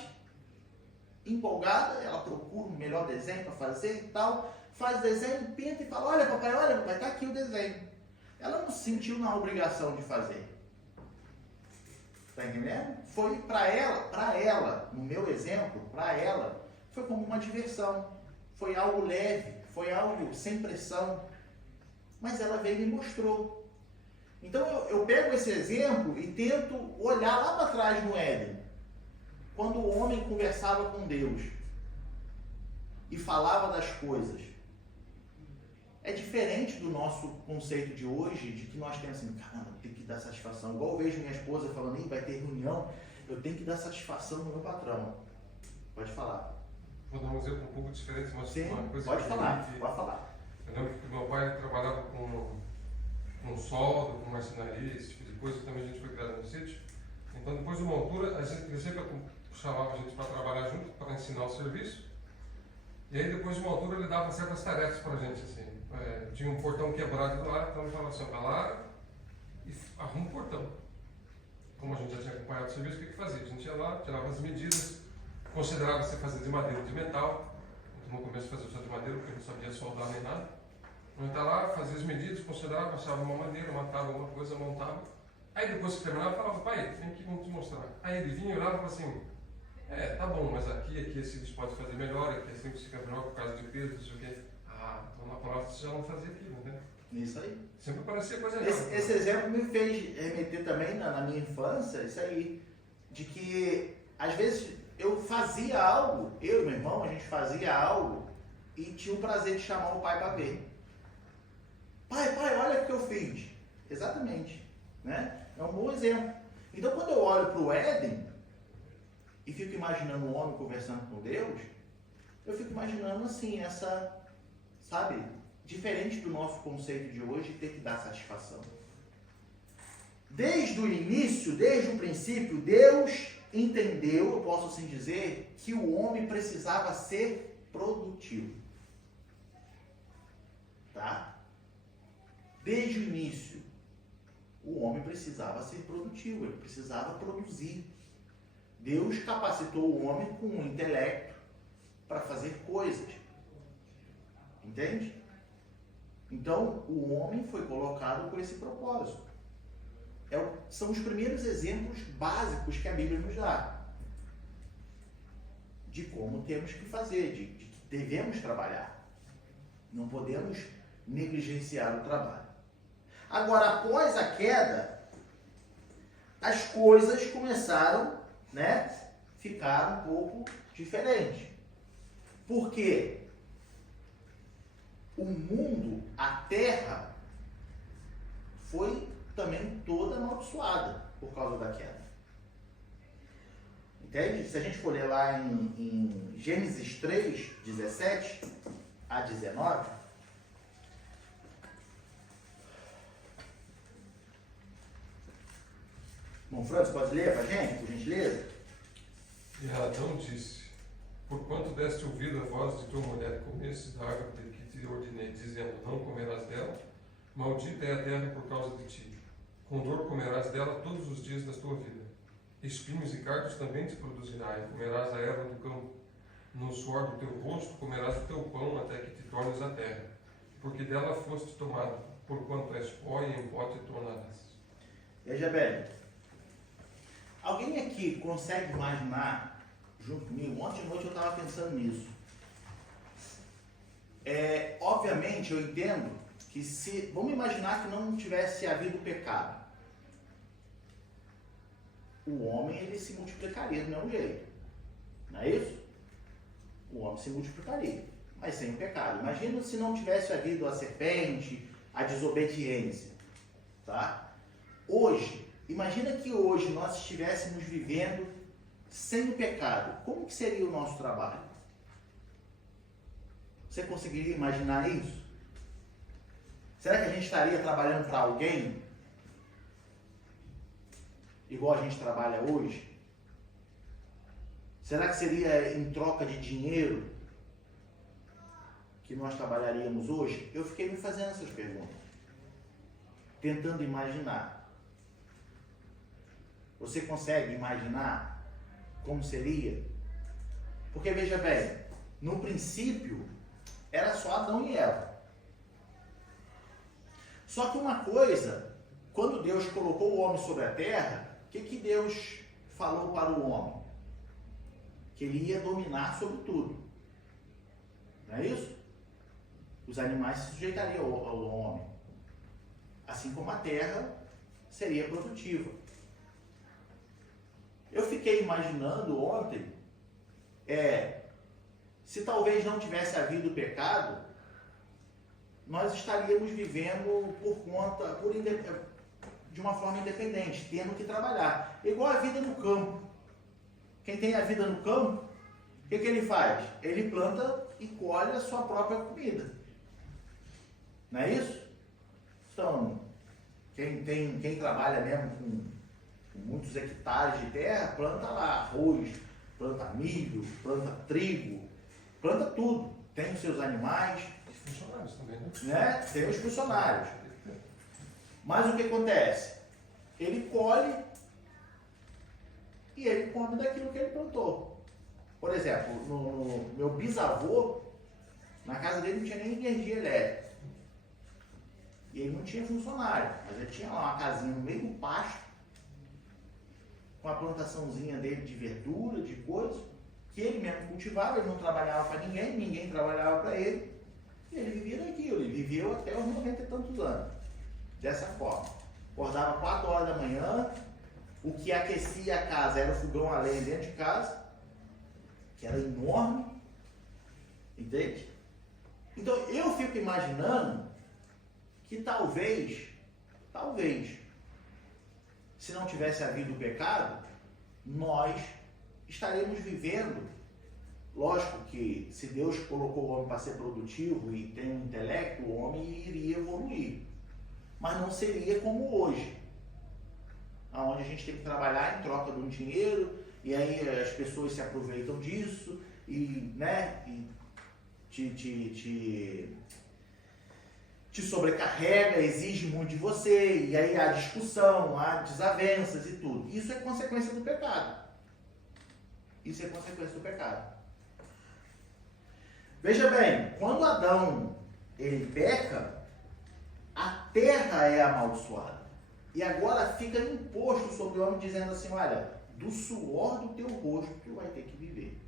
empolgada, ela procura o melhor desenho para fazer e tal, faz o desenho, pinta e fala, olha papai, tá aqui o desenho. Ela não se sentiu na obrigação de fazer. Tá entendendo? Foi para ela, no meu exemplo, para ela, foi como uma diversão. Foi algo leve, foi algo sem pressão. Mas ela veio e me mostrou. Então eu pego esse exemplo e tento olhar lá para trás no Éden. Quando o homem conversava com Deus e falava das coisas. É diferente do nosso conceito de hoje, de que nós temos assim, caramba, tem que dar satisfação. Igual eu vejo minha esposa falando, vai ter reunião, eu tenho que dar satisfação no meu patrão. Pode falar. Vou dar um exemplo um pouco diferente, mas sim, uma coisa pode que falar, pode falar. Eu lembro que meu pai trabalhava com solda, com marcenaria, esse tipo de coisa, também a gente foi criado no sítio. Então, depois de uma altura, a gente sempre chamava a gente para trabalhar junto, para ensinar o serviço. E aí, depois de uma altura, ele dava certas tarefas para a gente, assim. Tinha um portão quebrado lá, então ele falava assim, vai lá e arruma o portão. Como a gente já tinha acompanhado o serviço, o que fazia? A gente ia lá, tirava as medidas, considerava se fazer de madeira ou de metal. No começo fazia só de madeira, porque não sabia soldar nem nada. Então tá lá, fazia as medidas, considerava, achava uma madeira, matava alguma coisa, montava. Aí depois que terminava, falava, pai, vem aqui, vamos te mostrar. Aí ele vinha e olhava e falava assim, tá bom, mas aqui assim você pode fazer melhor, aqui assim você fica melhor por causa de peso, não sei o quê. Então na próxima você já não fazia aquilo, né? Isso aí. Sempre parecia coisa esse exemplo me fez remeter também na minha infância, isso aí, de que às vezes eu fazia algo, eu e meu irmão, a gente fazia algo e tinha o prazer de chamar o pai para ver. Pai, olha o que eu fiz. Exatamente. Né? É um bom exemplo. Então, quando eu olho para o Éden e fico imaginando um homem conversando com Deus, eu fico imaginando assim, essa, sabe, diferente do nosso conceito de hoje, ter que dar satisfação. Desde o início, desde o princípio, Deus entendeu, eu posso assim dizer, que o homem precisava ser produtivo. Tá? Desde o início, o homem precisava ser produtivo, ele precisava produzir. Deus capacitou o homem com um intelecto para fazer coisas. Entende? Então, o homem foi colocado com esse propósito. São os primeiros exemplos básicos que a Bíblia nos dá de como temos que fazer, de que devemos trabalhar. Não podemos negligenciar o trabalho. Agora, após a queda, as coisas começaram, né, ficar um pouco diferentes. Por quê? O mundo, a terra, foi também toda amaldiçoada por causa da queda. Entende? Se a gente for ler lá em Gênesis 3, 17 a 19, bom, Francis, pode ler para a gente, por gentileza? E Adão disse: porquanto deste ouvido a voz de tua mulher, comeste da árvore de que te ordenei, dizendo, não comerás dela, maldita é a terra por causa de ti. Com dor comerás dela todos os dias da tua vida. Espinhos e cardos também te produzirá, e comerás a erva do campo. No suor do teu rosto comerás o teu pão até que te tornes a terra, porque dela foste tomado, porquanto és pó e em pó te tornarás. Veja bem, alguém aqui consegue imaginar, junto comigo, ontem de noite eu estava pensando nisso. Obviamente eu entendo que vamos imaginar que não tivesse havido pecado. O homem, ele se multiplicaria do mesmo jeito. Não é isso? O homem se multiplicaria, mas sem o pecado. Imagina se não tivesse havido a serpente, a desobediência. Tá? Hoje, imagina que hoje nós estivéssemos vivendo sem o pecado. Como que seria o nosso trabalho? Você conseguiria imaginar isso? Será que a gente estaria trabalhando para alguém? Igual a gente trabalha hoje? Será que seria em troca de dinheiro que nós trabalharíamos hoje? Eu fiquei me fazendo essas perguntas, tentando imaginar. Você consegue imaginar como seria? Porque veja bem, no princípio era só Adão e Eva. Só que uma coisa, quando Deus colocou o homem sobre a terra, o que Deus falou para o homem? Que ele ia dominar sobre tudo. Não é isso? Os animais se sujeitariam ao homem. Assim como a terra seria produtiva. Eu fiquei imaginando ontem, se talvez não tivesse havido pecado, nós estaríamos vivendo de uma forma independente, tendo que trabalhar. Igual a vida no campo. Quem tem a vida no campo, o que ele faz? Ele planta e colhe a sua própria comida. Não é isso? Então, quem trabalha mesmo com muitos hectares de terra, planta lá arroz, planta milho, planta trigo, planta tudo. Tem os seus animais. Os funcionários também, né? Tem os funcionários. Mas o que acontece? Ele colhe e ele come daquilo que ele plantou. Por exemplo, no meu bisavô, na casa dele não tinha nem energia elétrica. E ele não tinha funcionário, mas ele tinha lá uma casinha no meio do pasto, com a plantaçãozinha dele de verdura, de coisa, que ele mesmo cultivava, ele não trabalhava para ninguém, ninguém trabalhava para ele, e ele vivia daquilo, ele viveu até os 90 e tantos anos, dessa forma. Acordava 4 horas da manhã, o que aquecia a casa era o fogão a lenha dentro de casa, que era enorme, entende? Então eu fico imaginando que talvez, se não tivesse havido o pecado, nós estaremos vivendo. Lógico que se Deus colocou o homem para ser produtivo e tem um intelecto, o homem iria evoluir. Mas não seria como hoje, onde a gente tem que trabalhar em troca de um dinheiro, e aí as pessoas se aproveitam disso, e, né, e te sobrecarrega, exige muito de você, e aí há discussão, há desavenças e tudo. Isso é consequência do pecado. Isso é consequência do pecado. Veja bem, quando Adão ele peca, a terra é amaldiçoada. E agora fica imposto sobre o homem dizendo assim, olha, do suor do teu rosto tu vai ter que viver.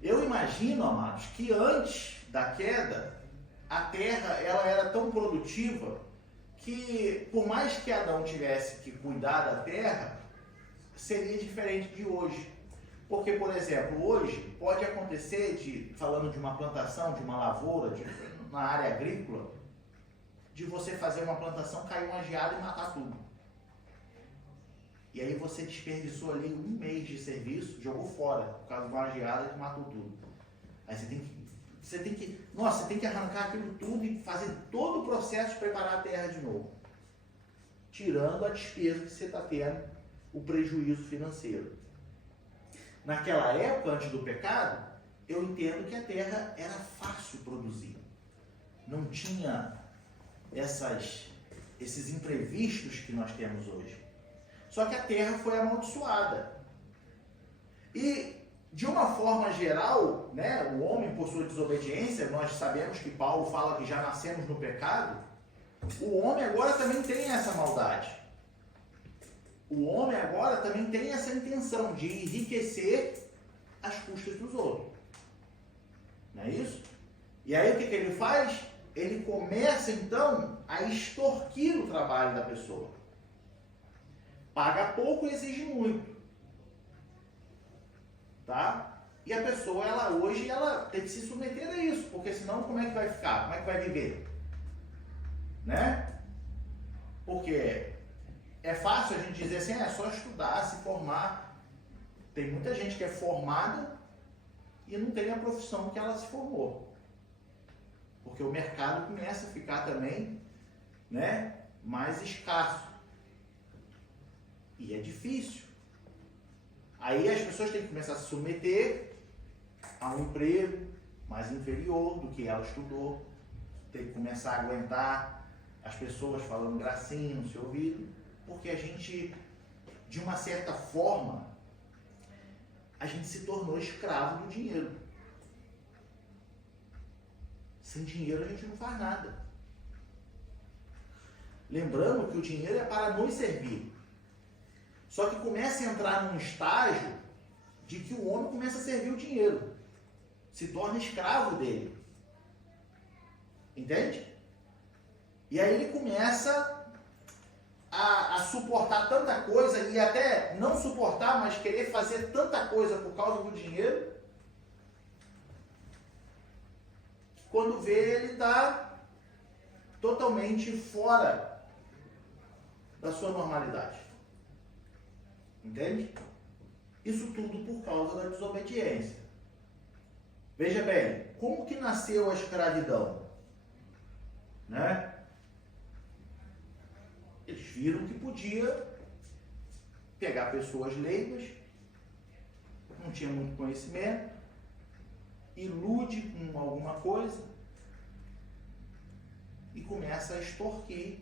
Eu imagino, amados, que antes da queda, a terra ela era tão produtiva que, por mais que Adão tivesse que cuidar da terra, seria diferente de hoje. Porque, por exemplo, hoje pode acontecer, falando de uma plantação, de uma lavoura, na área agrícola, de você fazer uma plantação, cair uma geada e matar tudo. E aí você desperdiçou ali 1 mês de serviço, jogou fora, por causa de uma geada que matou tudo. Aí você tem que arrancar aquilo tudo e fazer todo o processo de preparar a terra de novo. Tirando a despesa que você está tendo, o prejuízo financeiro. Naquela época, antes do pecado, eu entendo que a terra era fácil produzir. Não tinha esses imprevistos que nós temos hoje. Só que a terra foi amaldiçoada. E, de uma forma geral, né, o homem, por sua desobediência, nós sabemos que Paulo fala que já nascemos no pecado, o homem agora também tem essa maldade. O homem agora também tem essa intenção de enriquecer às custas dos outros. Não é isso? E aí o que ele faz? Ele começa então a extorquir o trabalho da pessoa. Paga pouco e exige muito. Tá? E a pessoa, hoje tem que se submeter a isso, porque senão como é que vai ficar? Como é que vai viver? Né? Porque é fácil a gente dizer assim, é só estudar, se formar. Tem muita gente que é formada e não tem a profissão que ela se formou. Porque o mercado começa a ficar também, né, mais escasso. E é difícil. Aí as pessoas têm que começar a se submeter a um emprego mais inferior do que ela estudou. Tem que começar a aguentar as pessoas falando gracinha no seu ouvido. Porque a gente, de uma certa forma, a gente se tornou escravo do dinheiro. Sem dinheiro a gente não faz nada. Lembrando que o dinheiro é para nos servir. Só que começa a entrar num estágio de que o homem começa a servir o dinheiro. Se torna escravo dele. Entende? E aí ele começa a suportar tanta coisa e até não suportar, mas querer fazer tanta coisa por causa do dinheiro, que quando vê ele está totalmente fora da sua normalidade. Entende? Isso tudo por causa da desobediência. Veja bem, como que nasceu a escravidão? Né? Eles viram que podia pegar pessoas leigas, não tinha muito conhecimento, ilude com alguma coisa e começa a extorquir,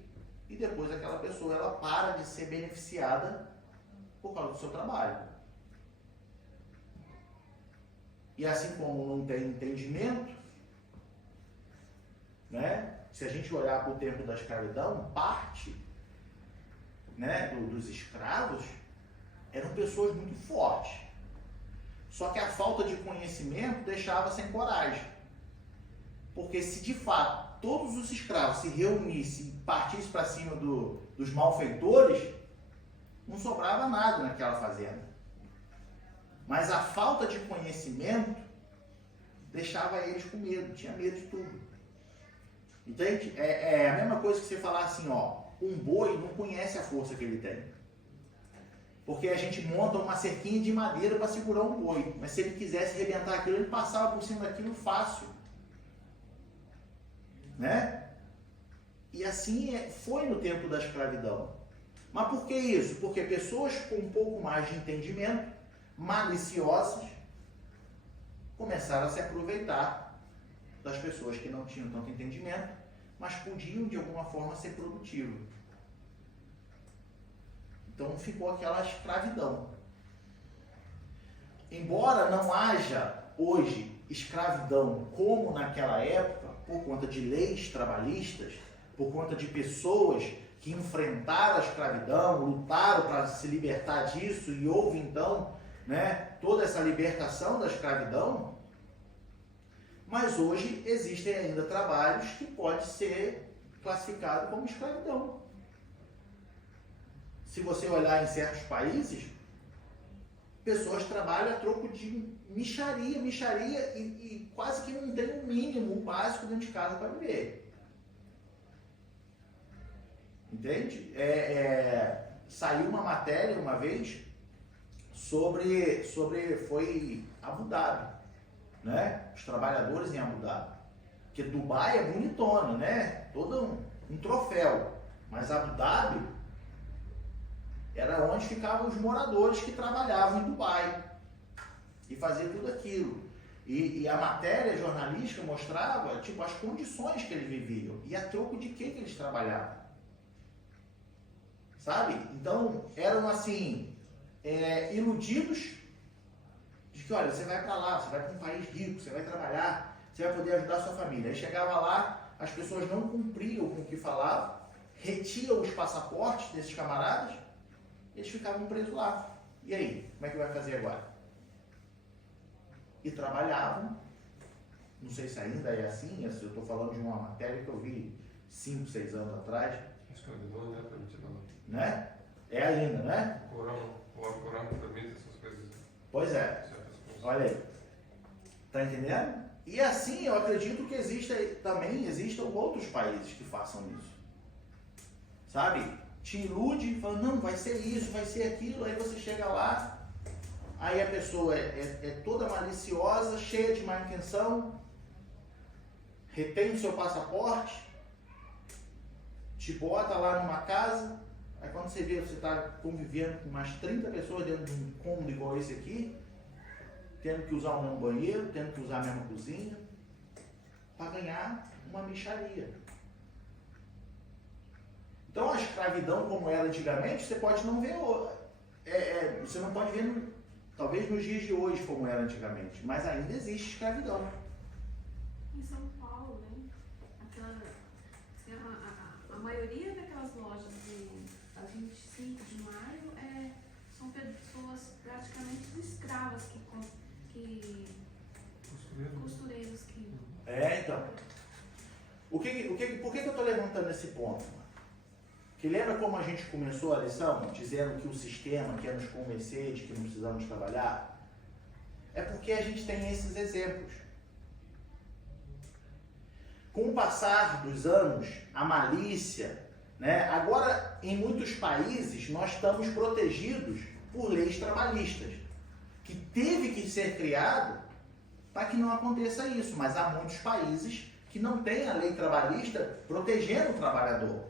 e depois aquela pessoa ela para de ser beneficiada por causa do seu trabalho. E assim como não tem entendimento, né? Se a gente olhar para o tempo da escravidão, parte, né, dos escravos eram pessoas muito fortes. Só que a falta de conhecimento deixava sem coragem. Porque se de fato todos os escravos se reunissem e partissem para cima dos malfeitores, não sobrava nada naquela fazenda. Mas a falta de conhecimento deixava eles com medo, tinha medo de tudo. Entende? É a mesma coisa que você falar assim, ó, um boi não conhece a força que ele tem. Porque a gente monta uma cerquinha de madeira para segurar um boi. Mas se ele quisesse arrebentar aquilo, ele passava por cima daquilo fácil. Né? E assim foi no tempo da escravidão. Mas por que isso? Porque pessoas com um pouco mais de entendimento, maliciosas, começaram a se aproveitar das pessoas que não tinham tanto entendimento, mas podiam de alguma forma ser produtivos. Então ficou aquela escravidão. Embora não haja hoje escravidão como naquela época, por conta de leis trabalhistas, por conta de pessoas que enfrentaram a escravidão, lutaram para se libertar disso, e houve então, né, toda essa libertação da escravidão, mas hoje existem ainda trabalhos que pode ser classificado como escravidão. Se você olhar em certos países, pessoas trabalham a troco de mixaria e quase que não tem o mínimo, o básico dentro de casa para viver. Entende? Saiu uma matéria uma vez sobre foi Abu Dhabi, né? Os trabalhadores em Abu Dhabi. Porque Dubai é bonitona, né? Todo um troféu. Mas Abu Dhabi era onde ficavam os moradores que trabalhavam em Dubai e faziam tudo aquilo. E a matéria jornalística mostrava tipo, as condições que eles viviam e a troco de que eles trabalhavam. Sabe? Então, eram assim, iludidos de que, olha, você vai para lá, você vai para um país rico, você vai trabalhar, você vai poder ajudar a sua família. Aí chegava lá, as pessoas não cumpriam com o que falavam, retiam os passaportes desses camaradas, eles ficavam presos lá. E aí, como é que vai fazer agora? E trabalhavam, não sei se ainda é assim, eu estou falando de uma matéria que eu vi 5, 6 anos atrás. Escravidão não é permitida, não. Né? É ainda, né? O Corão não permite essas coisas. Pois é. Olha aí. Tá entendendo? E assim, eu acredito que existam outros países que façam isso. Sabe? Te ilude, fala, não, vai ser isso, vai ser aquilo, aí você chega lá, aí a pessoa é toda maliciosa, cheia de má intenção, retém o seu passaporte, te bota lá numa casa, aí quando você vê, você está convivendo com umas 30 pessoas dentro de um cômodo igual esse aqui, tendo que usar o mesmo banheiro, tendo que usar a mesma cozinha, para ganhar uma mixaria. Então a escravidão como era antigamente, você pode não ver, você não pode ver, talvez nos dias de hoje como era antigamente, mas ainda existe escravidão. Em São Paulo, né? A maioria daquelas lojas da 25 de maio são pessoas praticamente escravas costureiros que... Então. Por que eu estou levantando esse ponto? Que lembra como a gente começou a lição, dizendo que o sistema quer nos convencer de que não precisamos trabalhar? É porque a gente tem esses exemplos. Com o passar dos anos, a malícia, né? Agora, em muitos países, nós estamos protegidos por leis trabalhistas, que teve que ser criado para que não aconteça isso. Mas há muitos países que não têm a lei trabalhista protegendo o trabalhador.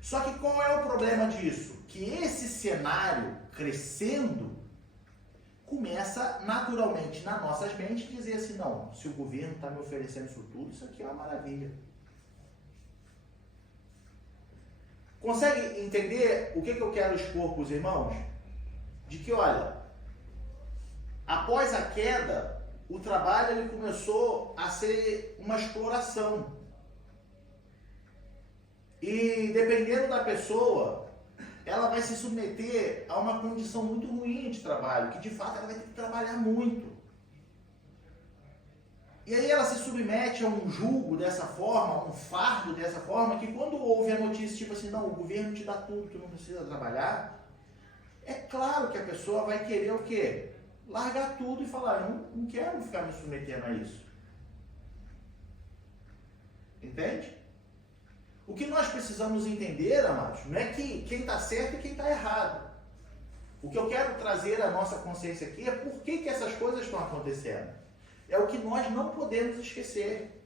Só que qual é o problema disso? Que esse cenário crescendo começa naturalmente nas nossas mentes dizer assim, não, se o governo está me oferecendo isso tudo, isso aqui é uma maravilha. Consegue entender o que eu quero expor para os irmãos? De que, olha, após a queda, o trabalho ele começou a ser uma exploração. E dependendo da pessoa, ela vai se submeter a uma condição muito ruim de trabalho, que de fato ela vai ter que trabalhar muito. E aí ela se submete a um julgo dessa forma, a um fardo dessa forma, que quando ouve a notícia tipo assim, não, o governo te dá tudo, tu não precisa trabalhar, é claro que a pessoa vai querer o quê? largar tudo e falar, eu não quero ficar me submetendo a isso. Entende? O que nós precisamos entender, amados, não é que quem está certo e quem está errado. O que eu quero trazer à nossa consciência aqui é por que essas coisas estão acontecendo. É o que nós não podemos esquecer.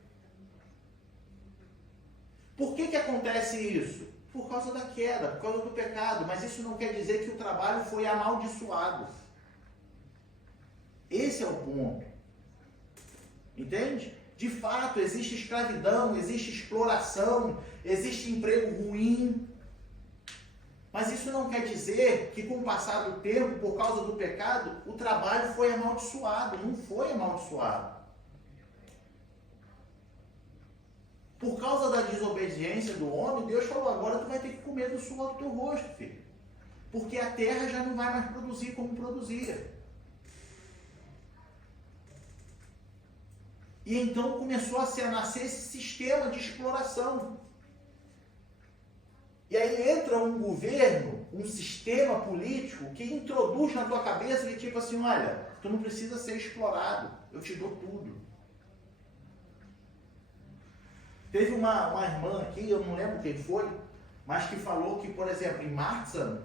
Por que acontece isso? Por causa da queda, por causa do pecado. Mas isso não quer dizer que o trabalho foi amaldiçoado. Esse é o ponto. Entende? De fato, existe escravidão, existe exploração, existe emprego ruim. Mas isso não quer dizer que com o passar do tempo, por causa do pecado, o trabalho foi amaldiçoado. Não foi amaldiçoado. Por causa da desobediência do homem, Deus falou, agora tu vai ter que comer do suor do teu rosto, filho. Porque a terra já não vai mais produzir como produzia. E então começou a nascer esse sistema de exploração. E aí entra um governo, um sistema político que introduz na tua cabeça que tipo assim, olha, tu não precisa ser explorado, eu te dou tudo. Teve uma irmã aqui, eu não lembro quem foi, mas que falou que, por exemplo, em Martzan,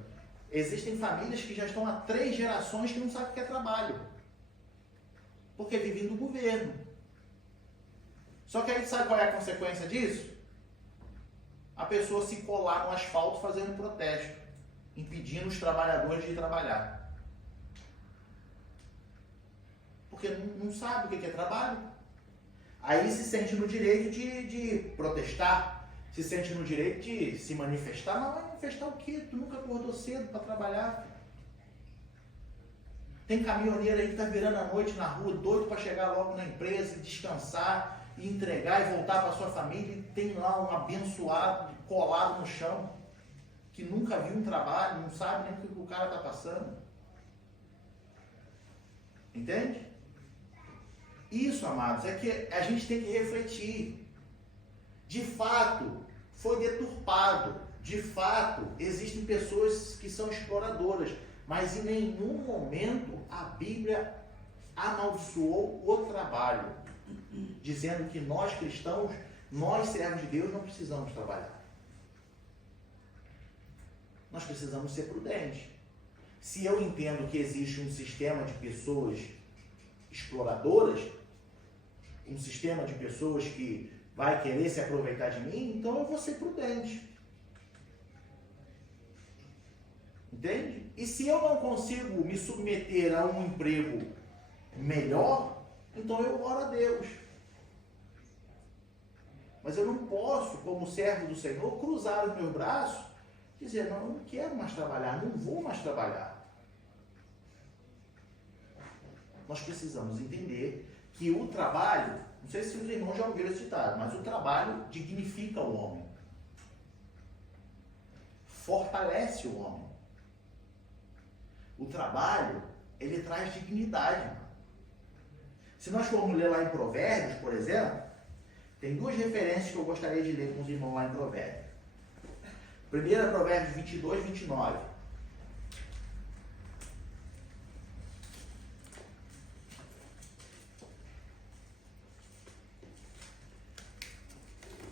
existem famílias que já estão há 3 gerações que não sabem o que é trabalho. Porque vivem do governo. Só que aí sabe qual é a consequência disso? A pessoa se colar no asfalto fazendo protesto, impedindo os trabalhadores de trabalhar. Porque não sabe o que é trabalho. Aí se sente no direito de protestar, se sente no direito de se manifestar. Mas vai manifestar o quê? Tu nunca acordou cedo para trabalhar. Tem caminhoneiro aí que está virando a noite na rua, doido para chegar logo na empresa, descansar, e entregar e voltar para sua família, e tem lá um abençoado colado no chão, que nunca viu um trabalho, não sabe nem o que o cara está passando. Entende? Isso, amados, é que a gente tem que refletir. De fato, foi deturpado. De fato, existem pessoas que são exploradoras, mas em nenhum momento a Bíblia amaldiçoou o trabalho, dizendo que nós cristãos, nós servos de Deus, não precisamos trabalhar. Nós precisamos ser prudentes. Se eu entendo que existe um sistema de pessoas exploradoras, um sistema de pessoas que vai querer se aproveitar de mim, então eu vou ser prudente. Entende? E se eu não consigo me submeter a um emprego melhor, então eu oro a Deus. Mas eu não posso, como servo do Senhor, cruzar os meus braços e dizer, não, eu não quero mais trabalhar, não vou mais trabalhar. Nós precisamos entender que o trabalho, não sei se os irmãos já ouviram esse ditado, mas o trabalho dignifica o homem. Fortalece o homem. O trabalho, ele traz dignidade, mano. Se nós formos ler lá em Provérbios, por exemplo, tem 2 referências que eu gostaria de ler com os irmãos lá em Provérbios. Primeiro é Provérbios 22, 29.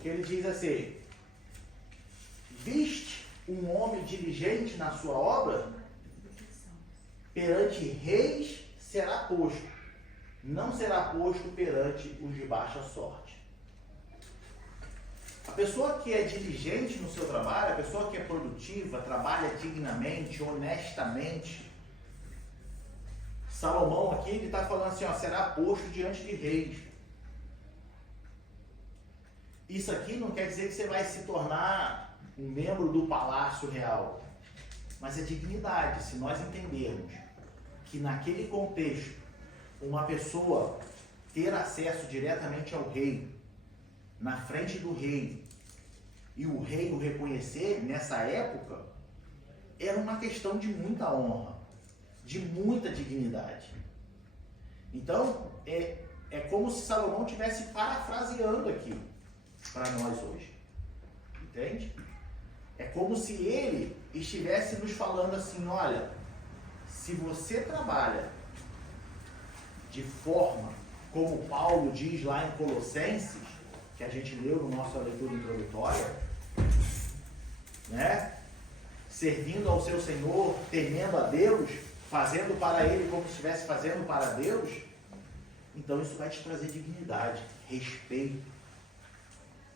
Que ele diz assim, viste um homem diligente na sua obra, perante reis será posto, não será posto perante os de baixa sorte. A pessoa que é diligente no seu trabalho, a pessoa que é produtiva, trabalha dignamente, honestamente, Salomão aqui, ele está falando assim, ó, será posto diante de reis. Isso aqui não quer dizer que você vai se tornar um membro do palácio real, mas é dignidade. Se nós entendermos que naquele contexto, uma pessoa ter acesso diretamente ao rei, na frente do rei, e o rei o reconhecer nessa época, era uma questão de muita honra, de muita dignidade. Então, é como se Salomão estivesse parafraseando aqui para nós hoje. Entende? É como se ele estivesse nos falando assim, olha, se você trabalha de forma como Paulo diz lá em Colossenses, que a gente leu no nossa leitura introdutória, né? Servindo ao seu Senhor, temendo a Deus, fazendo para Ele como se estivesse fazendo para Deus, então isso vai te trazer dignidade, respeito.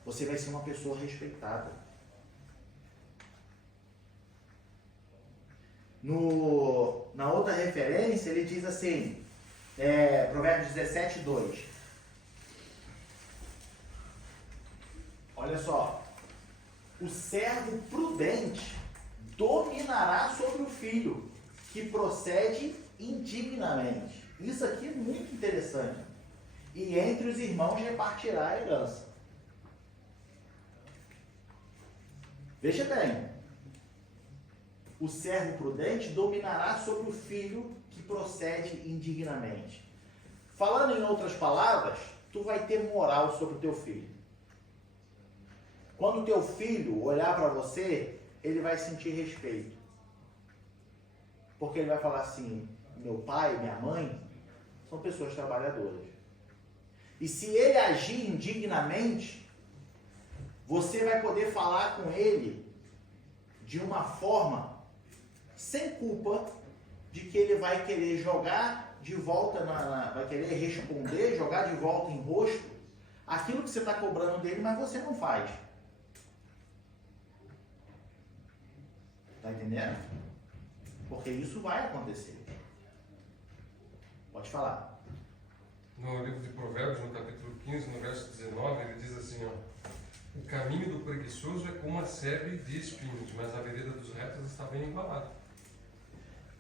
Você vai ser uma pessoa respeitada. Na outra referência, ele diz assim, Provérbios 17, 2. Olha só. O servo prudente dominará sobre o filho, que procede indignamente. Isso aqui é muito interessante. E entre os irmãos repartirá a herança. Veja bem. O servo prudente dominará sobre o filho que procede indignamente. Falando em outras palavras, tu vai ter moral sobre o teu filho. Quando o teu filho olhar para você, ele vai sentir respeito. Porque ele vai falar assim, meu pai, minha mãe, são pessoas trabalhadoras. E se ele agir indignamente, você vai poder falar com ele de uma forma sem culpa de que ele vai querer jogar de volta, vai querer responder, jogar de volta em rosto aquilo que você está cobrando dele, mas você não faz. Está entendendo? Porque isso vai acontecer. Pode falar. No livro de Provérbios, no capítulo 15, no verso 19, ele diz assim, ó, o caminho do preguiçoso é como uma sebe de espinhos, mas a vereda dos retos está bem igualada.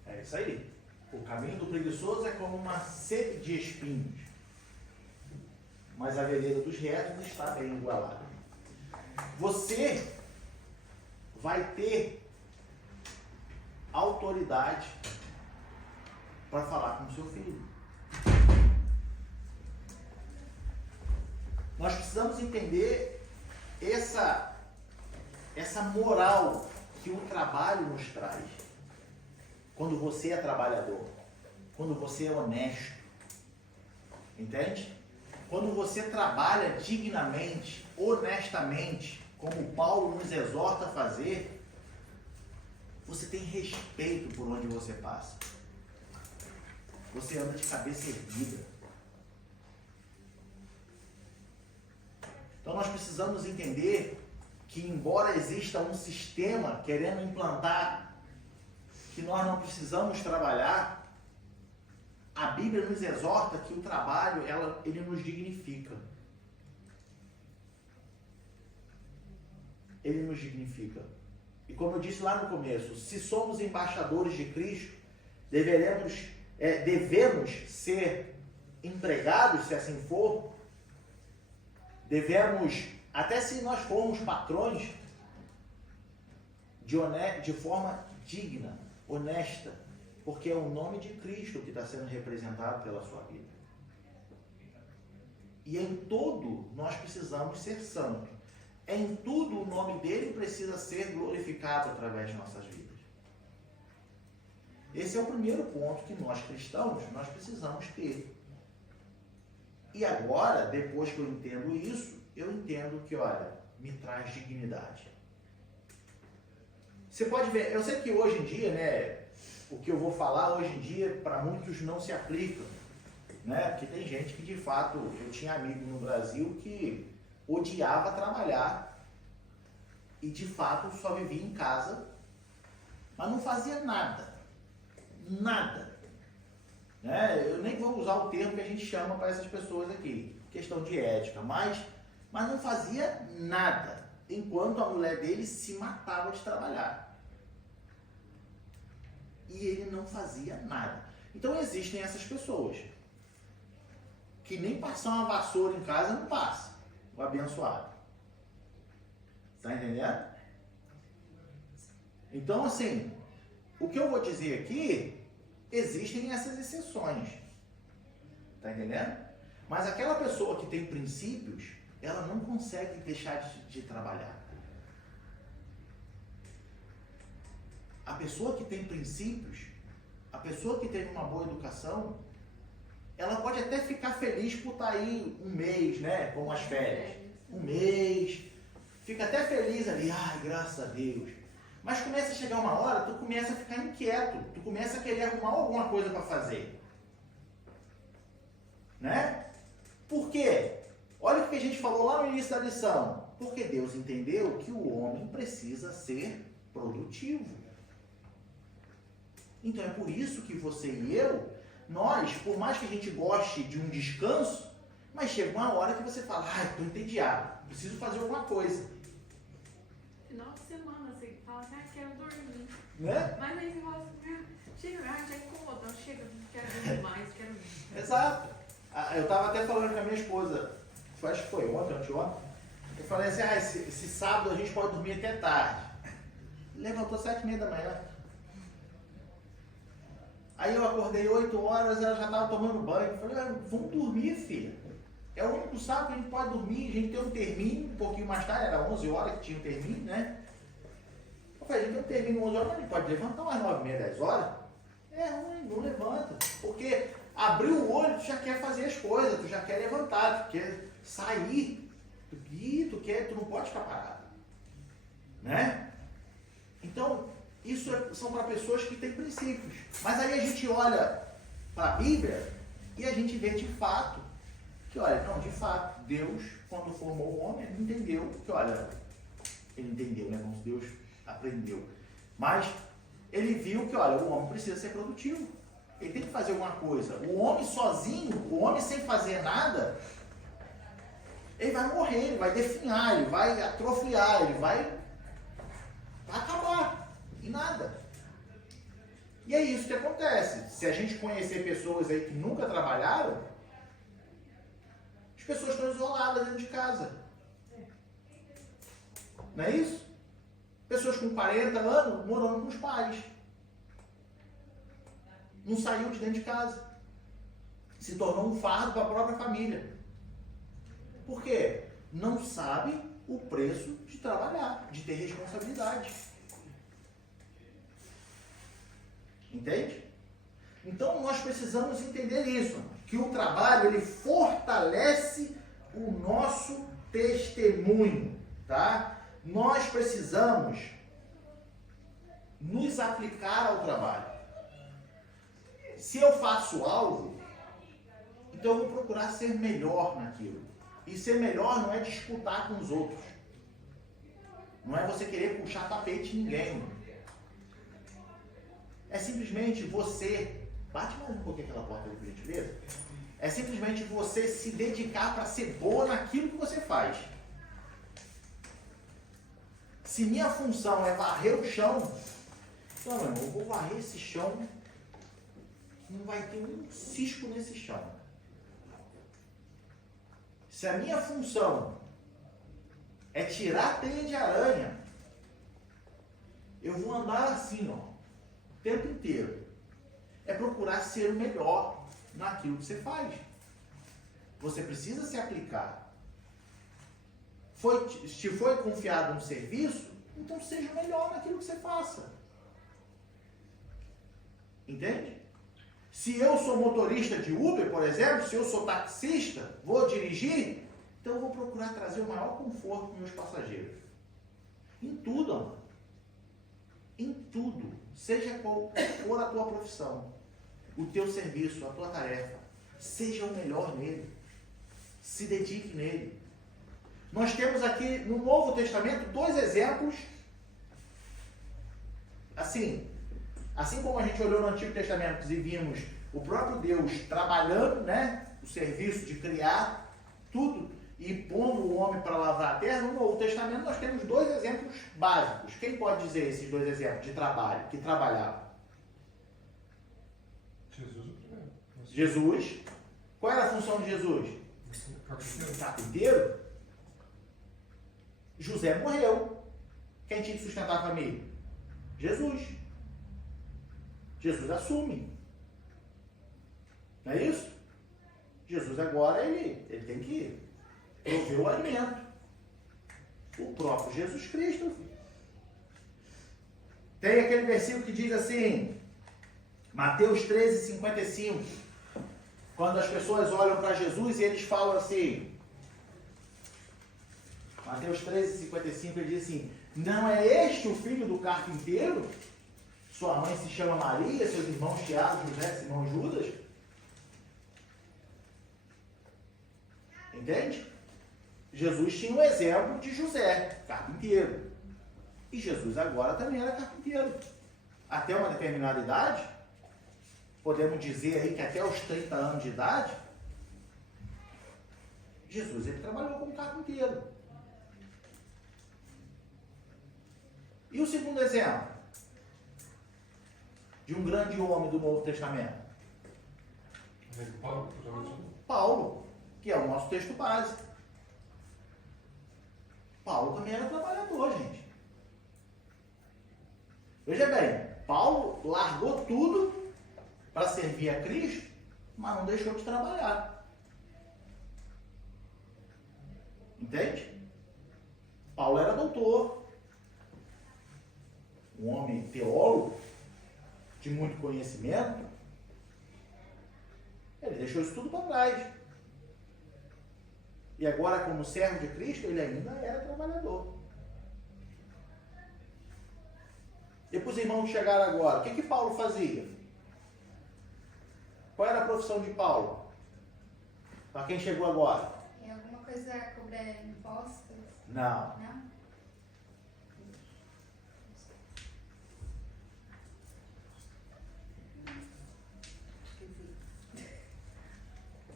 É isso aí. O caminho do preguiçoso é como uma sebe de espinhos, mas a vereda dos retos está bem igualada. Você vai ter autoridade para falar com o seu filho. Nós precisamos entender essa moral que o trabalho nos traz. Quando você é trabalhador, quando você é honesto, entende? Quando você trabalha dignamente, honestamente, como Paulo nos exorta a fazer, você tem respeito por onde você passa. Você anda de cabeça erguida. Então nós precisamos entender que, embora exista um sistema querendo implantar que nós não precisamos trabalhar, a Bíblia nos exorta que o trabalho, ele nos dignifica. Ele nos dignifica. E como eu disse lá no começo, se somos embaixadores de Cristo, devemos ser empregados, se assim for, devemos, até se nós formos patrões, de forma digna, honesta, porque é o nome de Cristo que está sendo representado pela sua vida. E em tudo nós precisamos ser santos. Em tudo o nome dele precisa ser glorificado através de nossas vidas. Esse é o primeiro ponto que nós cristãos, nós precisamos ter. E agora, depois que eu entendo isso, eu entendo que, olha, me traz dignidade. Você pode ver, eu sei que hoje em dia, né, o que eu vou falar hoje em dia, para muitos não se aplica, né, porque tem gente que de fato, eu tinha amigo no Brasil que odiava trabalhar e de fato só vivia em casa, mas não fazia nada, né? Eu nem vou usar o termo que a gente chama para essas pessoas aqui, questão de ética, mas não fazia nada, enquanto a mulher dele se matava de trabalhar. E ele não fazia nada. Então existem essas pessoas que nem passar uma vassoura em casa não passa, o abençoado. Tá entendendo? Então, assim, o que eu vou dizer aqui, existem essas exceções. Tá entendendo? Mas aquela pessoa que tem princípios, ela não consegue deixar de trabalhar. A pessoa que tem princípios, a pessoa que teve uma boa educação, ela pode até ficar feliz por estar aí um mês, né? Com as férias. Um mês. Fica até feliz ali, ai, graças a Deus. Mas começa a chegar uma hora, tu começa a ficar inquieto. Tu começa a querer arrumar alguma coisa para fazer. Né? Por quê? Olha o que a gente falou lá no início da lição. Porque Deus entendeu que o homem precisa ser produtivo. Então é por isso que você e eu, nós, por mais que a gente goste de um descanso, mas chega uma hora que você fala, ai, estou entediado, preciso fazer alguma coisa. Final de semana, você fala assim, quero dormir. Né? Mas aí você fala assim, chega, já incomodou, chega, quero dormir mais, quero dormir. Exato. Eu estava até falando com a minha esposa, acho que foi ontem, anteontem. Eu falei assim, esse sábado a gente pode dormir até tarde. Levantou 7h30 da manhã. Aí eu acordei 8 horas, ela já estava tomando banho. Eu falei, vamos dormir, filha. É o único sábado que a gente pode dormir. A gente tem um termínio, um pouquinho mais tarde, era 11 horas que tinha um termínio, né? Eu falei, a gente tem um termínio 11 horas, mas a gente pode levantar umas 9h30, 10 horas. É ruim, não levanta. Porque abriu o olho, tu já quer fazer as coisas, tu já quer levantar, tu quer sair. Tu não pode ficar parado. Né? Então, isso são para pessoas que têm princípios. Mas aí a gente olha para a Bíblia e a gente vê de fato que, olha, não, de fato, Deus, quando formou o homem, ele entendeu que, olha, ele entendeu, né? Como Deus aprendeu. Mas ele viu que, olha, o homem precisa ser produtivo. Ele tem que fazer alguma coisa. O homem sozinho, o homem sem fazer nada, ele vai morrer, ele vai definhar, ele vai atrofiar, ele vai acabar. E nada. E é isso que acontece. Se a gente conhecer pessoas aí que nunca trabalharam, as pessoas estão isoladas dentro de casa. Não é isso? Pessoas com 40 anos morando com os pais. Não saiu de dentro de casa. Se tornou um fardo para a própria família. Por quê? Não sabe o preço de trabalhar, de ter responsabilidade. Entende? Então nós precisamos entender isso, que o trabalho ele fortalece o nosso testemunho, tá? Nós precisamos nos aplicar ao trabalho. Se eu faço algo, então eu vou procurar ser melhor naquilo. E ser melhor não é disputar com os outros. Não é você querer puxar tapete em ninguém. É simplesmente você... Bate mais um pouquinho aquela porta ali, por gentileza. É simplesmente você se dedicar para ser boa naquilo que você faz. Se minha função é varrer o chão, então, meu irmão, eu vou varrer esse chão, não vai ter um cisco nesse chão. Se a minha função é tirar teia de aranha, eu vou andar assim, ó, o tempo inteiro. É procurar ser o melhor naquilo que você faz. Você precisa se aplicar. Se foi confiado um serviço, então seja o melhor naquilo que você faça. Entende? Se eu sou motorista de Uber, por exemplo, se eu sou taxista, vou dirigir, então eu vou procurar trazer o maior conforto para os meus passageiros. Em tudo, amor. Em tudo. Seja qual for a tua profissão, o teu serviço, a tua tarefa, seja o melhor nele. Se dedique nele. Nós temos aqui no Novo Testamento 2 exemplos, assim como a gente olhou no Antigo Testamento e vimos o próprio Deus trabalhando, né, o serviço de criar tudo e pondo o homem para lavrar a terra, no Novo Testamento nós temos 2 exemplos básicos. Quem pode dizer esses 2 exemplos de trabalho, que trabalhava? Jesus o primeiro. Jesus. Qual era a função de Jesus? Carpinteiro. José morreu. Quem tinha que sustentar a família? Jesus. Jesus assume. Não é isso? Jesus agora, ele tem que prover o alimento. O próprio Jesus Cristo. Tem aquele versículo que diz assim, Mateus 13:55. Quando as pessoas olham para Jesus e eles falam assim, Mateus 13:55, ele diz assim, não é este o filho do carpinteiro? Sua mãe se chama Maria, seus irmãos Tiago, José, Simão e Judas? Entende? Jesus tinha um exemplo de José, carpinteiro. E Jesus agora também era carpinteiro. Até uma determinada idade, podemos dizer aí que até os 30 anos de idade, Jesus ele trabalhou como carpinteiro. E o segundo exemplo de um grande homem do Novo Testamento? Paulo, que é o nosso texto base. Paulo também era trabalhador, gente. Veja bem, Paulo largou tudo para servir a Cristo, mas não deixou de trabalhar. Entende? Paulo era doutor, um homem teólogo, de muito conhecimento. Ele deixou isso tudo para trás. E agora, como servo de Cristo, ele ainda era trabalhador. E para os irmãos que chegaram agora, o que Paulo fazia? Qual era a profissão de Paulo? Para quem chegou agora? É alguma coisa cobrar impostos? Não. Não?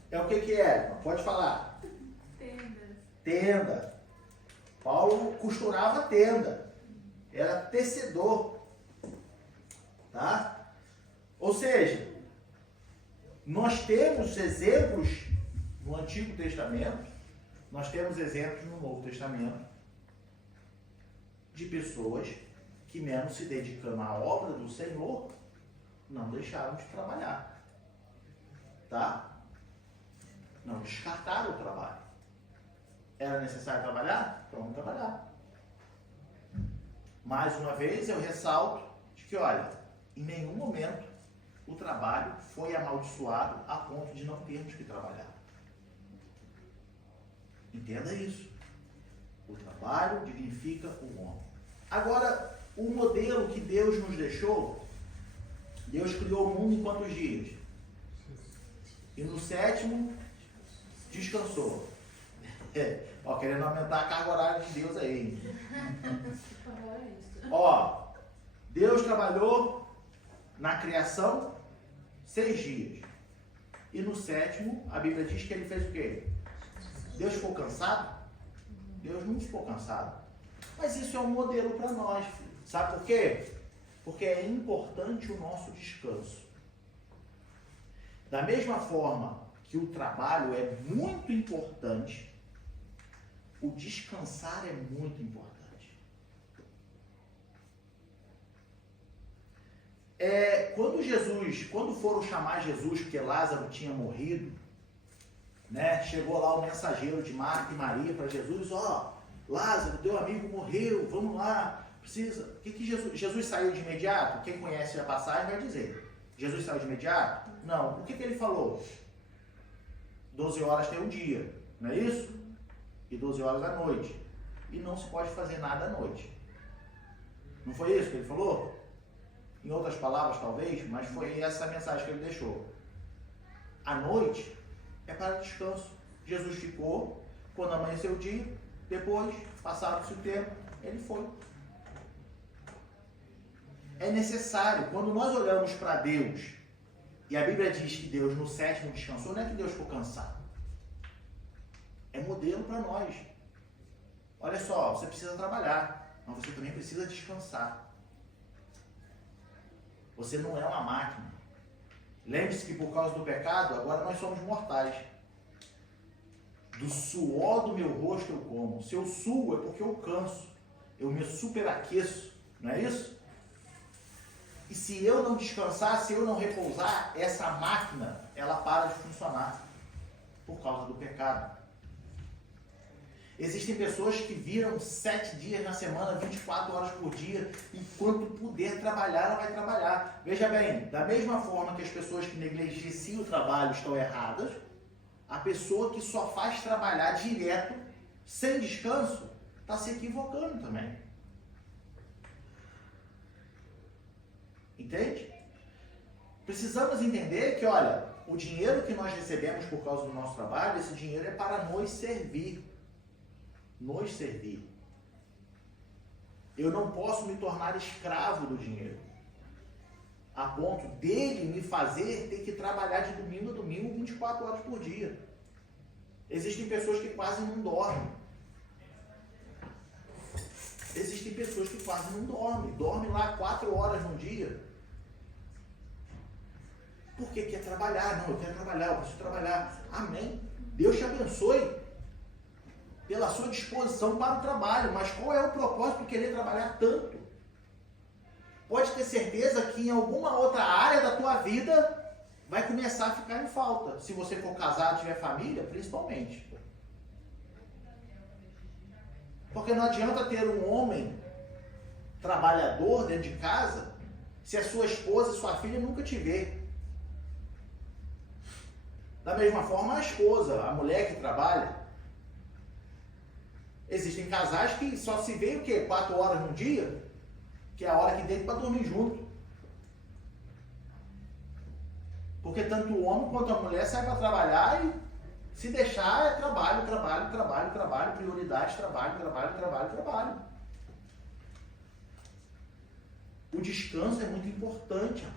É o que é? Pode falar. Tendas. Tenda. Paulo costurava tenda. Era tecedor. Tá? Ou seja, nós temos exemplos no Antigo Testamento, nós temos exemplos no Novo Testamento de pessoas que, mesmo se dedicando à obra do Senhor, não deixaram de trabalhar. Tá? Não descartaram o trabalho. Era necessário trabalhar? Vamos trabalhar. Mais uma vez, eu ressalto de que, olha, em nenhum momento o trabalho foi amaldiçoado a ponto de não termos que trabalhar. Entenda isso. O trabalho dignifica o homem. Agora, o modelo que Deus nos deixou, Deus criou o mundo em quantos dias? E no sétimo, descansou. Querendo aumentar a carga horária de Deus aí. Deus trabalhou na criação 6 dias. E no sétimo, a Bíblia diz que ele fez o quê? Deus ficou cansado? Deus não ficou cansado. Mas isso é um modelo para nós. Sabe por quê? Porque é importante o nosso descanso. Da mesma forma que o trabalho é muito importante, o descansar é muito importante. Quando foram chamar Jesus, porque Lázaro tinha morrido, né? Chegou lá o mensageiro de Marta e Maria para Jesus, Lázaro, teu amigo morreu, vamos lá, precisa. Jesus saiu de imediato? Quem conhece a passagem vai dizer. Jesus saiu de imediato? Não. O que ele falou? 12 horas tem um dia, não é isso? E 12 horas da noite. E não se pode fazer nada à noite. Não foi isso que ele falou? Em outras palavras, talvez, mas foi essa a mensagem que ele deixou. A noite é para descanso. Jesus ficou, quando amanheceu o dia, depois, passado-se o tempo, ele foi. É necessário, quando nós olhamos para Deus, e a Bíblia diz que Deus no sétimo descansou, não é que Deus ficou cansado. É modelo para nós. Olha só, você precisa trabalhar, mas você também precisa descansar. Você não é uma máquina. Lembre-se que por causa do pecado, agora nós somos mortais. Do suor do meu rosto eu como. Se eu suo é porque eu canso. Eu me superaqueço. Não é isso? E se eu não descansar, se eu não repousar, essa máquina, ela para de funcionar. Por causa do pecado. Existem pessoas que viram 7 dias na semana, 24 horas por dia, enquanto puder trabalhar, ela vai trabalhar. Veja bem, da mesma forma que as pessoas que negligenciam o trabalho estão erradas, a pessoa que só faz trabalhar direto, sem descanso, está se equivocando também. Entende? Precisamos entender que, olha, o dinheiro que nós recebemos por causa do nosso trabalho, esse dinheiro é para nos servir. Nos servir. Eu não posso me tornar escravo do dinheiro, a ponto dele me fazer ter que trabalhar de domingo a domingo 24 horas por dia. Existem pessoas que quase não dormem. Existem pessoas que quase não dormem. Dormem lá 4 horas num dia. Porque quer trabalhar. Não, eu quero trabalhar, eu preciso trabalhar. Amém. Deus te abençoe pela sua disposição para o trabalho. Mas qual é o propósito de querer trabalhar tanto? Pode ter certeza que em alguma outra área da tua vida vai começar a ficar em falta. Se você for casado, tiver família, principalmente. Porque não adianta ter um homem trabalhador dentro de casa se a sua esposa e sua filha nunca te vê. Da mesma forma a esposa, a mulher que trabalha. Existem casais que só se veem o quê? 4 horas no dia, que é a hora que deita para dormir junto. Porque tanto o homem quanto a mulher saem para trabalhar e se deixar é trabalho, trabalho, trabalho, trabalho, prioridade, trabalho, trabalho, trabalho, trabalho. O descanso é muito importante.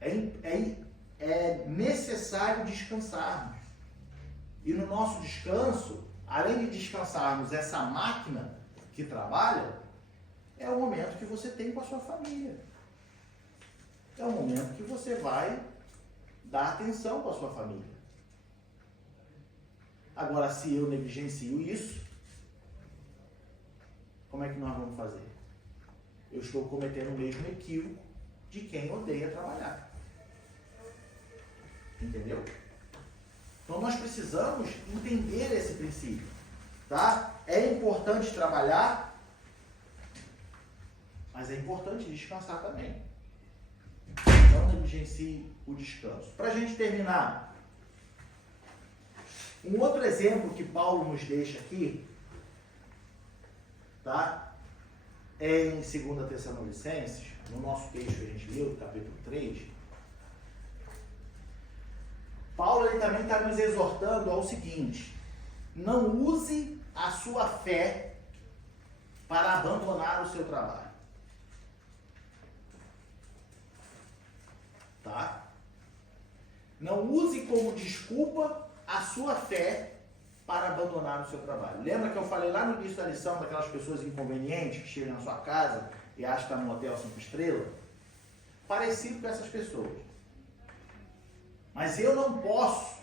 É necessário descansarmos. E no nosso descanso, além de descansarmos essa máquina que trabalha, é o momento que você tem com a sua família. É o momento que você vai dar atenção para a sua família. Agora, se eu negligencio isso, como é que nós vamos fazer? Eu estou cometendo o mesmo equívoco de quem odeia trabalhar. Entendeu? Então nós precisamos entender esse princípio, tá? É importante trabalhar, mas é importante descansar também. Não negligencie o descanso. Para a gente terminar, um outro exemplo que Paulo nos deixa aqui, tá? É em 2 Tessalonicenses, no nosso texto que a gente leu, capítulo 3. Paulo ele também está nos exortando ao seguinte: não use a sua fé para abandonar o seu trabalho. Tá? Não use como desculpa a sua fé para abandonar o seu trabalho. Lembra que eu falei lá no início da lição daquelas pessoas inconvenientes que chegam na sua casa e acham que está num hotel 5 estrelas? Parecido com essas pessoas. Mas eu não posso,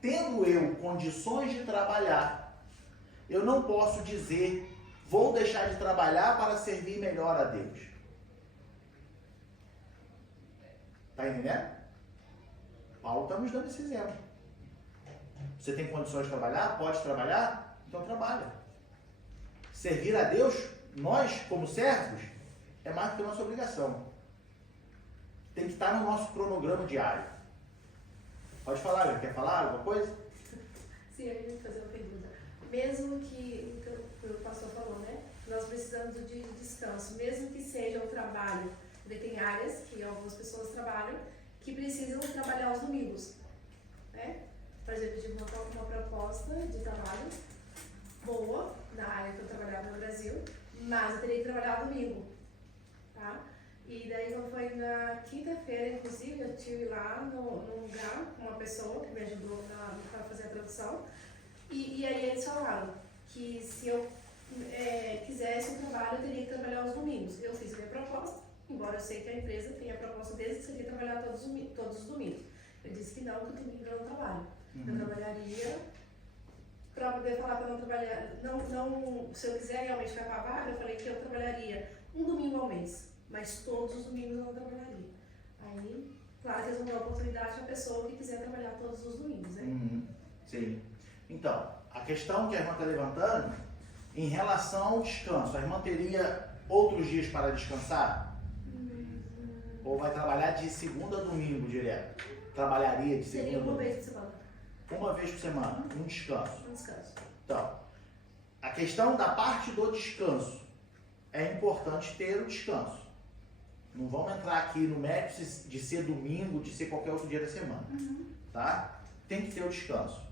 tendo eu condições de trabalhar, eu não posso dizer, vou deixar de trabalhar para servir melhor a Deus. Está entendendo? Paulo está nos dando esse exemplo. Você tem condições de trabalhar? Pode trabalhar? Então trabalha. Servir a Deus, nós como servos, é mais do que nossa obrigação. Tem que estar no nosso cronograma diário. Pode falar, quer falar alguma coisa? Sim, eu queria fazer uma pergunta. Mesmo que, o pastor falou, né? Nós precisamos de descanso, mesmo que seja um trabalho, porque tem áreas que algumas pessoas trabalham que precisam trabalhar aos domingos, né? Por exemplo, eu tive uma proposta de trabalho boa na área que eu trabalhava no Brasil, mas eu teria que trabalhar domingo, tá? E daí, quando foi na quinta-feira, inclusive, eu estive lá num lugar com uma pessoa que me ajudou para fazer a tradução. E aí eles falaram que se eu quisesse um trabalho, eu teria que trabalhar aos domingos. Eu fiz a minha proposta, embora eu sei que a empresa tem a proposta deles que seria trabalhar todos os domingos. Eu disse que não, que o domingo eu não trabalho. Eu trabalharia para poder falar para não trabalhar. Não, se eu quiser realmente ficar com a vaga, eu falei que eu trabalharia um domingo ao mês. Mas todos os domingos eu não trabalharia. Aí, claro que eles vão dar oportunidade para a pessoa que quiser trabalhar todos os domingos, né? Sim. Então, a questão que a irmã está levantando, em relação ao descanso, a irmã teria outros dias para descansar? Ou vai trabalhar de segunda a domingo direto? Trabalharia de segunda Seria a uma domingo? vez por semana. Uma vez por semana, um descanso. Um descanso. Então, a questão da parte do descanso, é importante ter o descanso. Não vamos entrar aqui no mérito de ser domingo, de ser qualquer outro dia da semana. Tá? Tem que ter o descanso.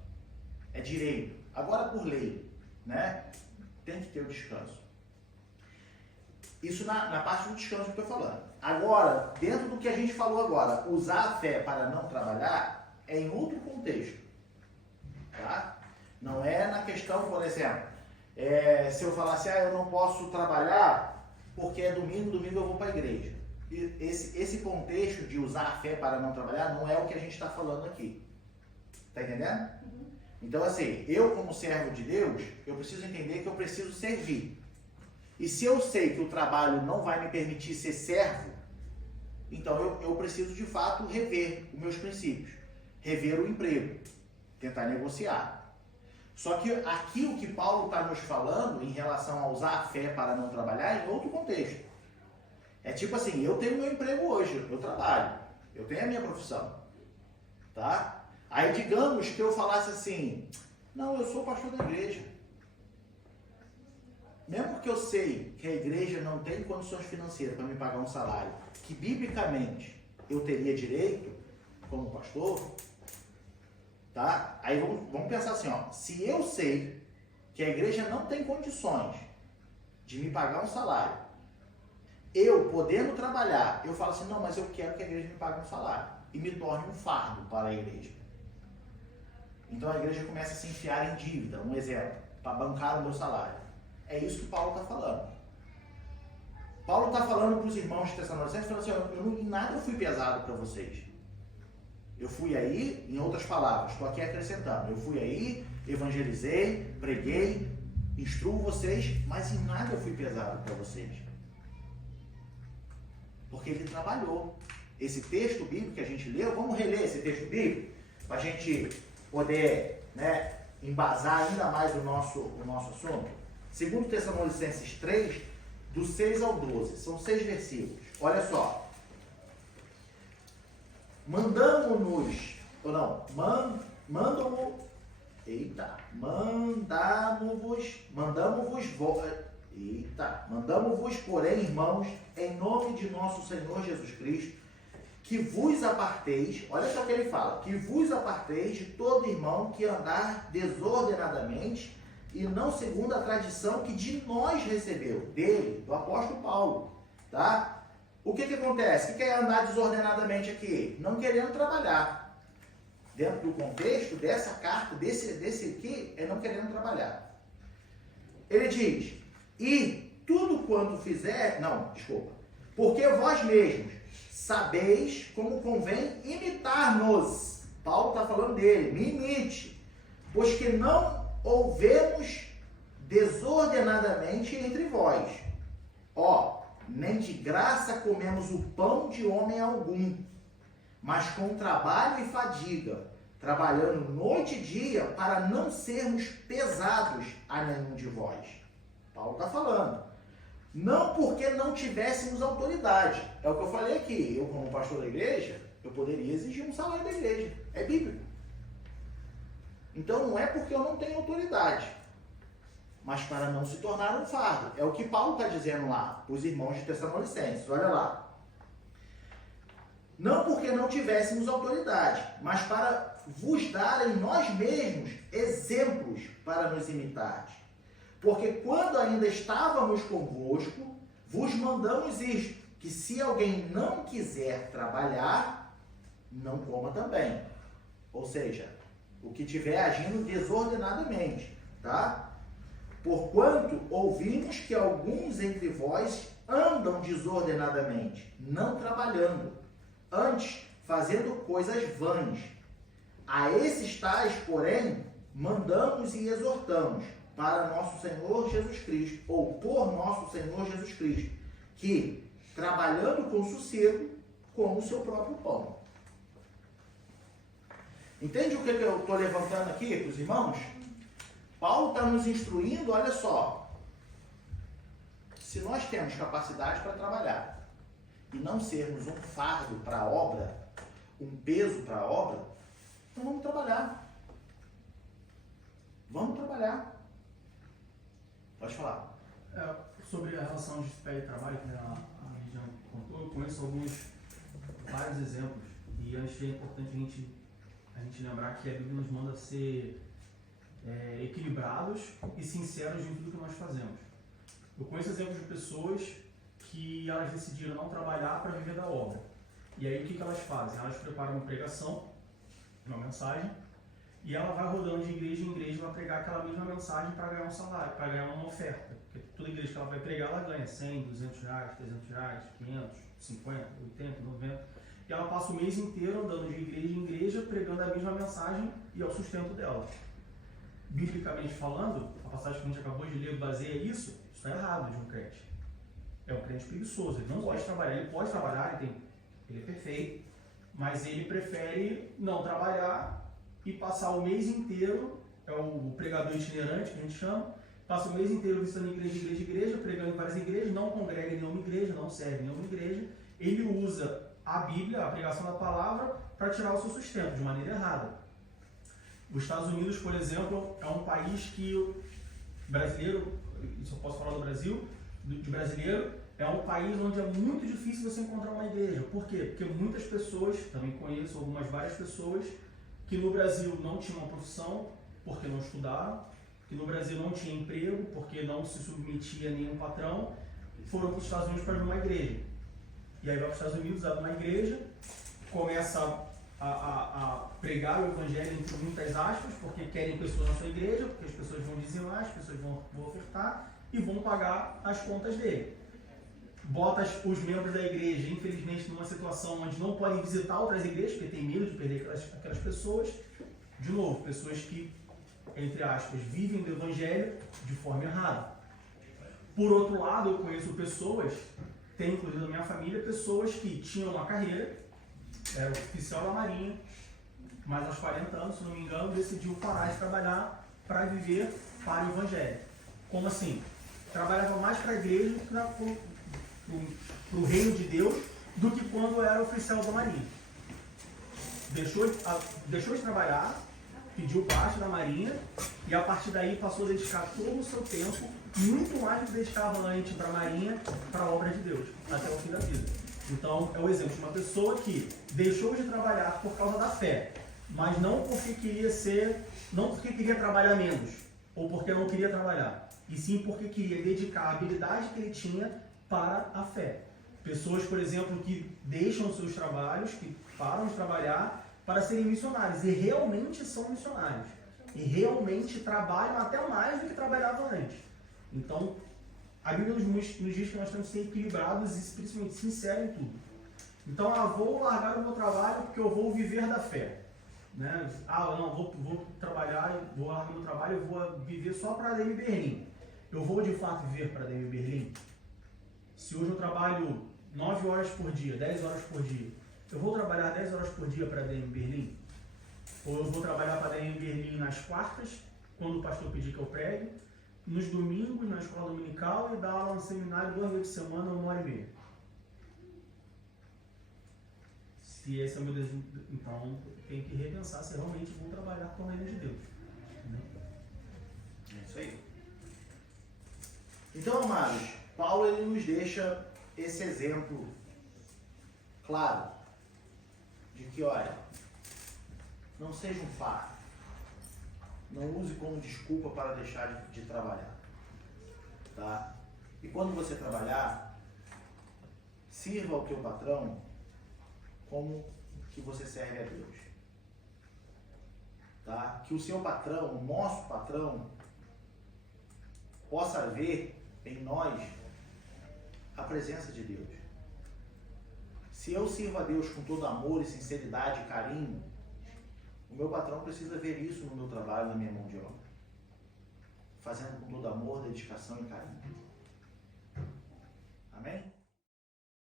É direito. Agora por lei, né? Tem que ter o descanso. Isso na parte do descanso que eu estou falando. Agora, dentro do que a gente falou agora, usar a fé para não trabalhar é em outro contexto. Tá? Não é na questão, por exemplo, se eu falasse, eu não posso trabalhar porque é domingo eu vou para a igreja. E esse contexto de usar a fé para não trabalhar não é o que a gente está falando aqui. Tá entendendo? Então, assim, eu como servo de Deus, eu preciso entender que eu preciso servir. E se eu sei que o trabalho não vai me permitir ser servo, então eu preciso de fato rever os meus princípios, rever o emprego, tentar negociar. Só que aqui o que Paulo está nos falando em relação a usar a fé para não trabalhar é em outro contexto. É tipo assim, eu tenho meu emprego hoje, eu trabalho, eu tenho a minha profissão, tá? Aí digamos que eu falasse assim, não, eu sou pastor da igreja. Mesmo que eu sei que a igreja não tem condições financeiras para me pagar um salário, que biblicamente eu teria direito como pastor, tá? Aí vamos pensar assim, se eu sei que a igreja não tem condições de me pagar um salário, eu podendo trabalhar, eu falo assim, não, mas eu quero que a igreja me pague um salário e me torne um fardo para a igreja. Então a igreja começa a se enfiar em dívida, um exemplo, para bancar o meu salário. É isso que Paulo está falando. Paulo está falando para os irmãos de Tessalonicenses, falando assim, em nada eu fui pesado para vocês. Eu fui aí, em outras palavras, estou aqui acrescentando, eu fui aí, evangelizei, preguei, instruo vocês, mas em nada eu fui pesado para vocês. Porque ele trabalhou. Esse texto bíblico que a gente leu, vamos reler esse texto bíblico, para a gente poder, né, embasar ainda mais o nosso assunto. 2 Tessalonicenses 3, do 6 ao 12, são 6 versículos. Olha só. Mandamos-vos porém, irmãos, em nome de nosso Senhor Jesus Cristo, que vos aparteis, olha só o que ele fala, que vos aparteis de todo irmão que andar desordenadamente e não segundo a tradição que de nós recebeu, dele, do apóstolo Paulo, tá? O que acontece? O que é andar desordenadamente aqui? Não querendo trabalhar. Dentro do contexto dessa carta, desse aqui, é não querendo trabalhar. Ele diz, porque vós mesmos sabeis como convém imitar-nos. Paulo está falando dele, me imite, pois que não houvemos desordenadamente entre vós. Nem de graça comemos o pão de homem algum, mas com trabalho e fadiga, trabalhando noite e dia para não sermos pesados a nenhum de vós. Paulo está falando. Não porque não tivéssemos autoridade. É o que eu falei aqui. Eu, como pastor da igreja, eu poderia exigir um salário da igreja. É bíblico. Então não é porque eu não tenho autoridade, mas para não se tornar um fardo. É o que Paulo está dizendo lá, os irmãos de Tessalonicenses. Olha lá. Não porque não tivéssemos autoridade, mas para vos dar em nós mesmos exemplos para nos imitardes. Porque quando ainda estávamos convosco, vos mandamos isto, que se alguém não quiser trabalhar, não coma também. Ou seja, o que estiver agindo desordenadamente, tá? Porquanto ouvimos que alguns entre vós andam desordenadamente, não trabalhando, antes fazendo coisas vãs. A esses tais, porém, mandamos e exortamos para nosso Senhor Jesus Cristo, ou por nosso Senhor Jesus Cristo, que, trabalhando com sossego, come o seu próprio pão. Entende o que eu estou levantando aqui para os irmãos? Paulo está nos instruindo, olha só. Se nós temos capacidade para trabalhar e não sermos um fardo para a obra, um peso para a obra, então vamos trabalhar. Vamos trabalhar. Pode falar. Sobre a relação de fé e trabalho, que a Regiane contou, eu conheço vários exemplos. E eu achei importante a gente lembrar que a Bíblia nos manda ser equilibrados e sinceros em tudo que nós fazemos. Eu conheço exemplos de pessoas que elas decidiram não trabalhar para viver da obra. E aí o que elas fazem? Elas preparam uma pregação, uma mensagem, e ela vai rodando de igreja em igreja, vai pregar aquela mesma mensagem para ganhar um salário, para ganhar uma oferta. Porque toda igreja que ela vai pregar, ela ganha 100, 200 reais, 300 reais, 500, 50, 80, 90. E ela passa o mês inteiro andando de igreja em igreja, pregando a mesma mensagem e é o sustento dela. Biblicamente falando, a passagem que a gente acabou de ler baseia isso está errado de um crente. É um crente preguiçoso, ele não gosta de trabalhar, ele pode trabalhar, ele é perfeito, mas ele prefere não trabalhar e passar o mês inteiro, é o pregador itinerante que a gente chama, passa o mês inteiro visitando igreja, pregando em várias igrejas, não congrega em nenhuma igreja, não serve em nenhuma igreja, ele usa a Bíblia, a pregação da palavra, para tirar o seu sustento de maneira errada. Os Estados Unidos, por exemplo, é um país que o brasileiro, isso eu posso falar do Brasil, de brasileiro, é um país onde é muito difícil você encontrar uma igreja. Por quê? Porque muitas pessoas, também conheço várias pessoas, que no Brasil não tinham uma profissão porque não estudaram, que no Brasil não tinha emprego porque não se submetia a nenhum patrão, foram para os Estados Unidos para ir numa igreja. E aí vai para os Estados Unidos, vai para uma igreja, começa a pregar o evangelho entre muitas aspas, porque querem pessoas na sua igreja, porque as pessoas vão dizimar, as pessoas vão ofertar e vão pagar as contas dele. Bota os membros da igreja, infelizmente, numa situação onde não podem visitar outras igrejas, porque tem medo de perder aquelas pessoas. De novo, pessoas que, entre aspas, vivem do evangelho de forma errada. Por outro lado, eu conheço pessoas, tem inclusive na minha família, pessoas que tinham uma carreira, era oficial da Marinha, mas aos 40 anos, se não me engano, decidiu parar de trabalhar para viver para o evangelho. Como assim? Trabalhava mais para a igreja do que para o reino de Deus do que quando era oficial da Marinha. Deixou de trabalhar, pediu baixa da Marinha e a partir daí passou a dedicar todo o seu tempo, muito mais do que dedicava antes para a Marinha, para a obra de Deus, até o fim da vida. Então, é o exemplo de uma pessoa que deixou de trabalhar por causa da fé, mas não porque queria trabalhar menos, ou porque não queria trabalhar, e sim porque queria dedicar a habilidade que ele tinha para a fé. Pessoas, por exemplo, que deixam seus trabalhos, que param de trabalhar para serem missionários, e realmente são missionários, e realmente trabalham até mais do que trabalhavam antes. Então, a Bíblia nos diz que nós temos que ser equilibrados e principalmente sinceros em tudo. Então, vou largar o meu trabalho porque eu vou viver da fé. Né? Vou trabalhar, vou largar o meu trabalho, eu vou viver só para a ADM Berlim. Eu vou de fato viver para a ADM Berlim? Se hoje eu trabalho 9 horas por dia, 10 horas por dia, eu vou trabalhar 10 horas por dia para a ADM Berlim? Ou eu vou trabalhar para a ADM Berlim nas quartas, quando o pastor pedir que eu pregue, nos domingos, na escola dominical, e dar aula no seminário 2 vezes por semana, 1h30. Se esse é o meu desejo, então tem que repensar se realmente vou trabalhar com o reino de Deus. Né? É isso aí. Então, amados, Paulo ele nos deixa esse exemplo claro de que, olha, não seja um fardo. Não use como desculpa para deixar de trabalhar. Tá? E quando você trabalhar, sirva ao teu patrão como que você serve a Deus. Tá? Que o seu patrão, o nosso patrão, possa ver em nós a presença de Deus. Se eu sirvo a Deus com todo amor e sinceridade e carinho, o meu patrão precisa ver isso no meu trabalho, na minha mão de obra. Fazendo com todo amor, dedicação e carinho. Amém?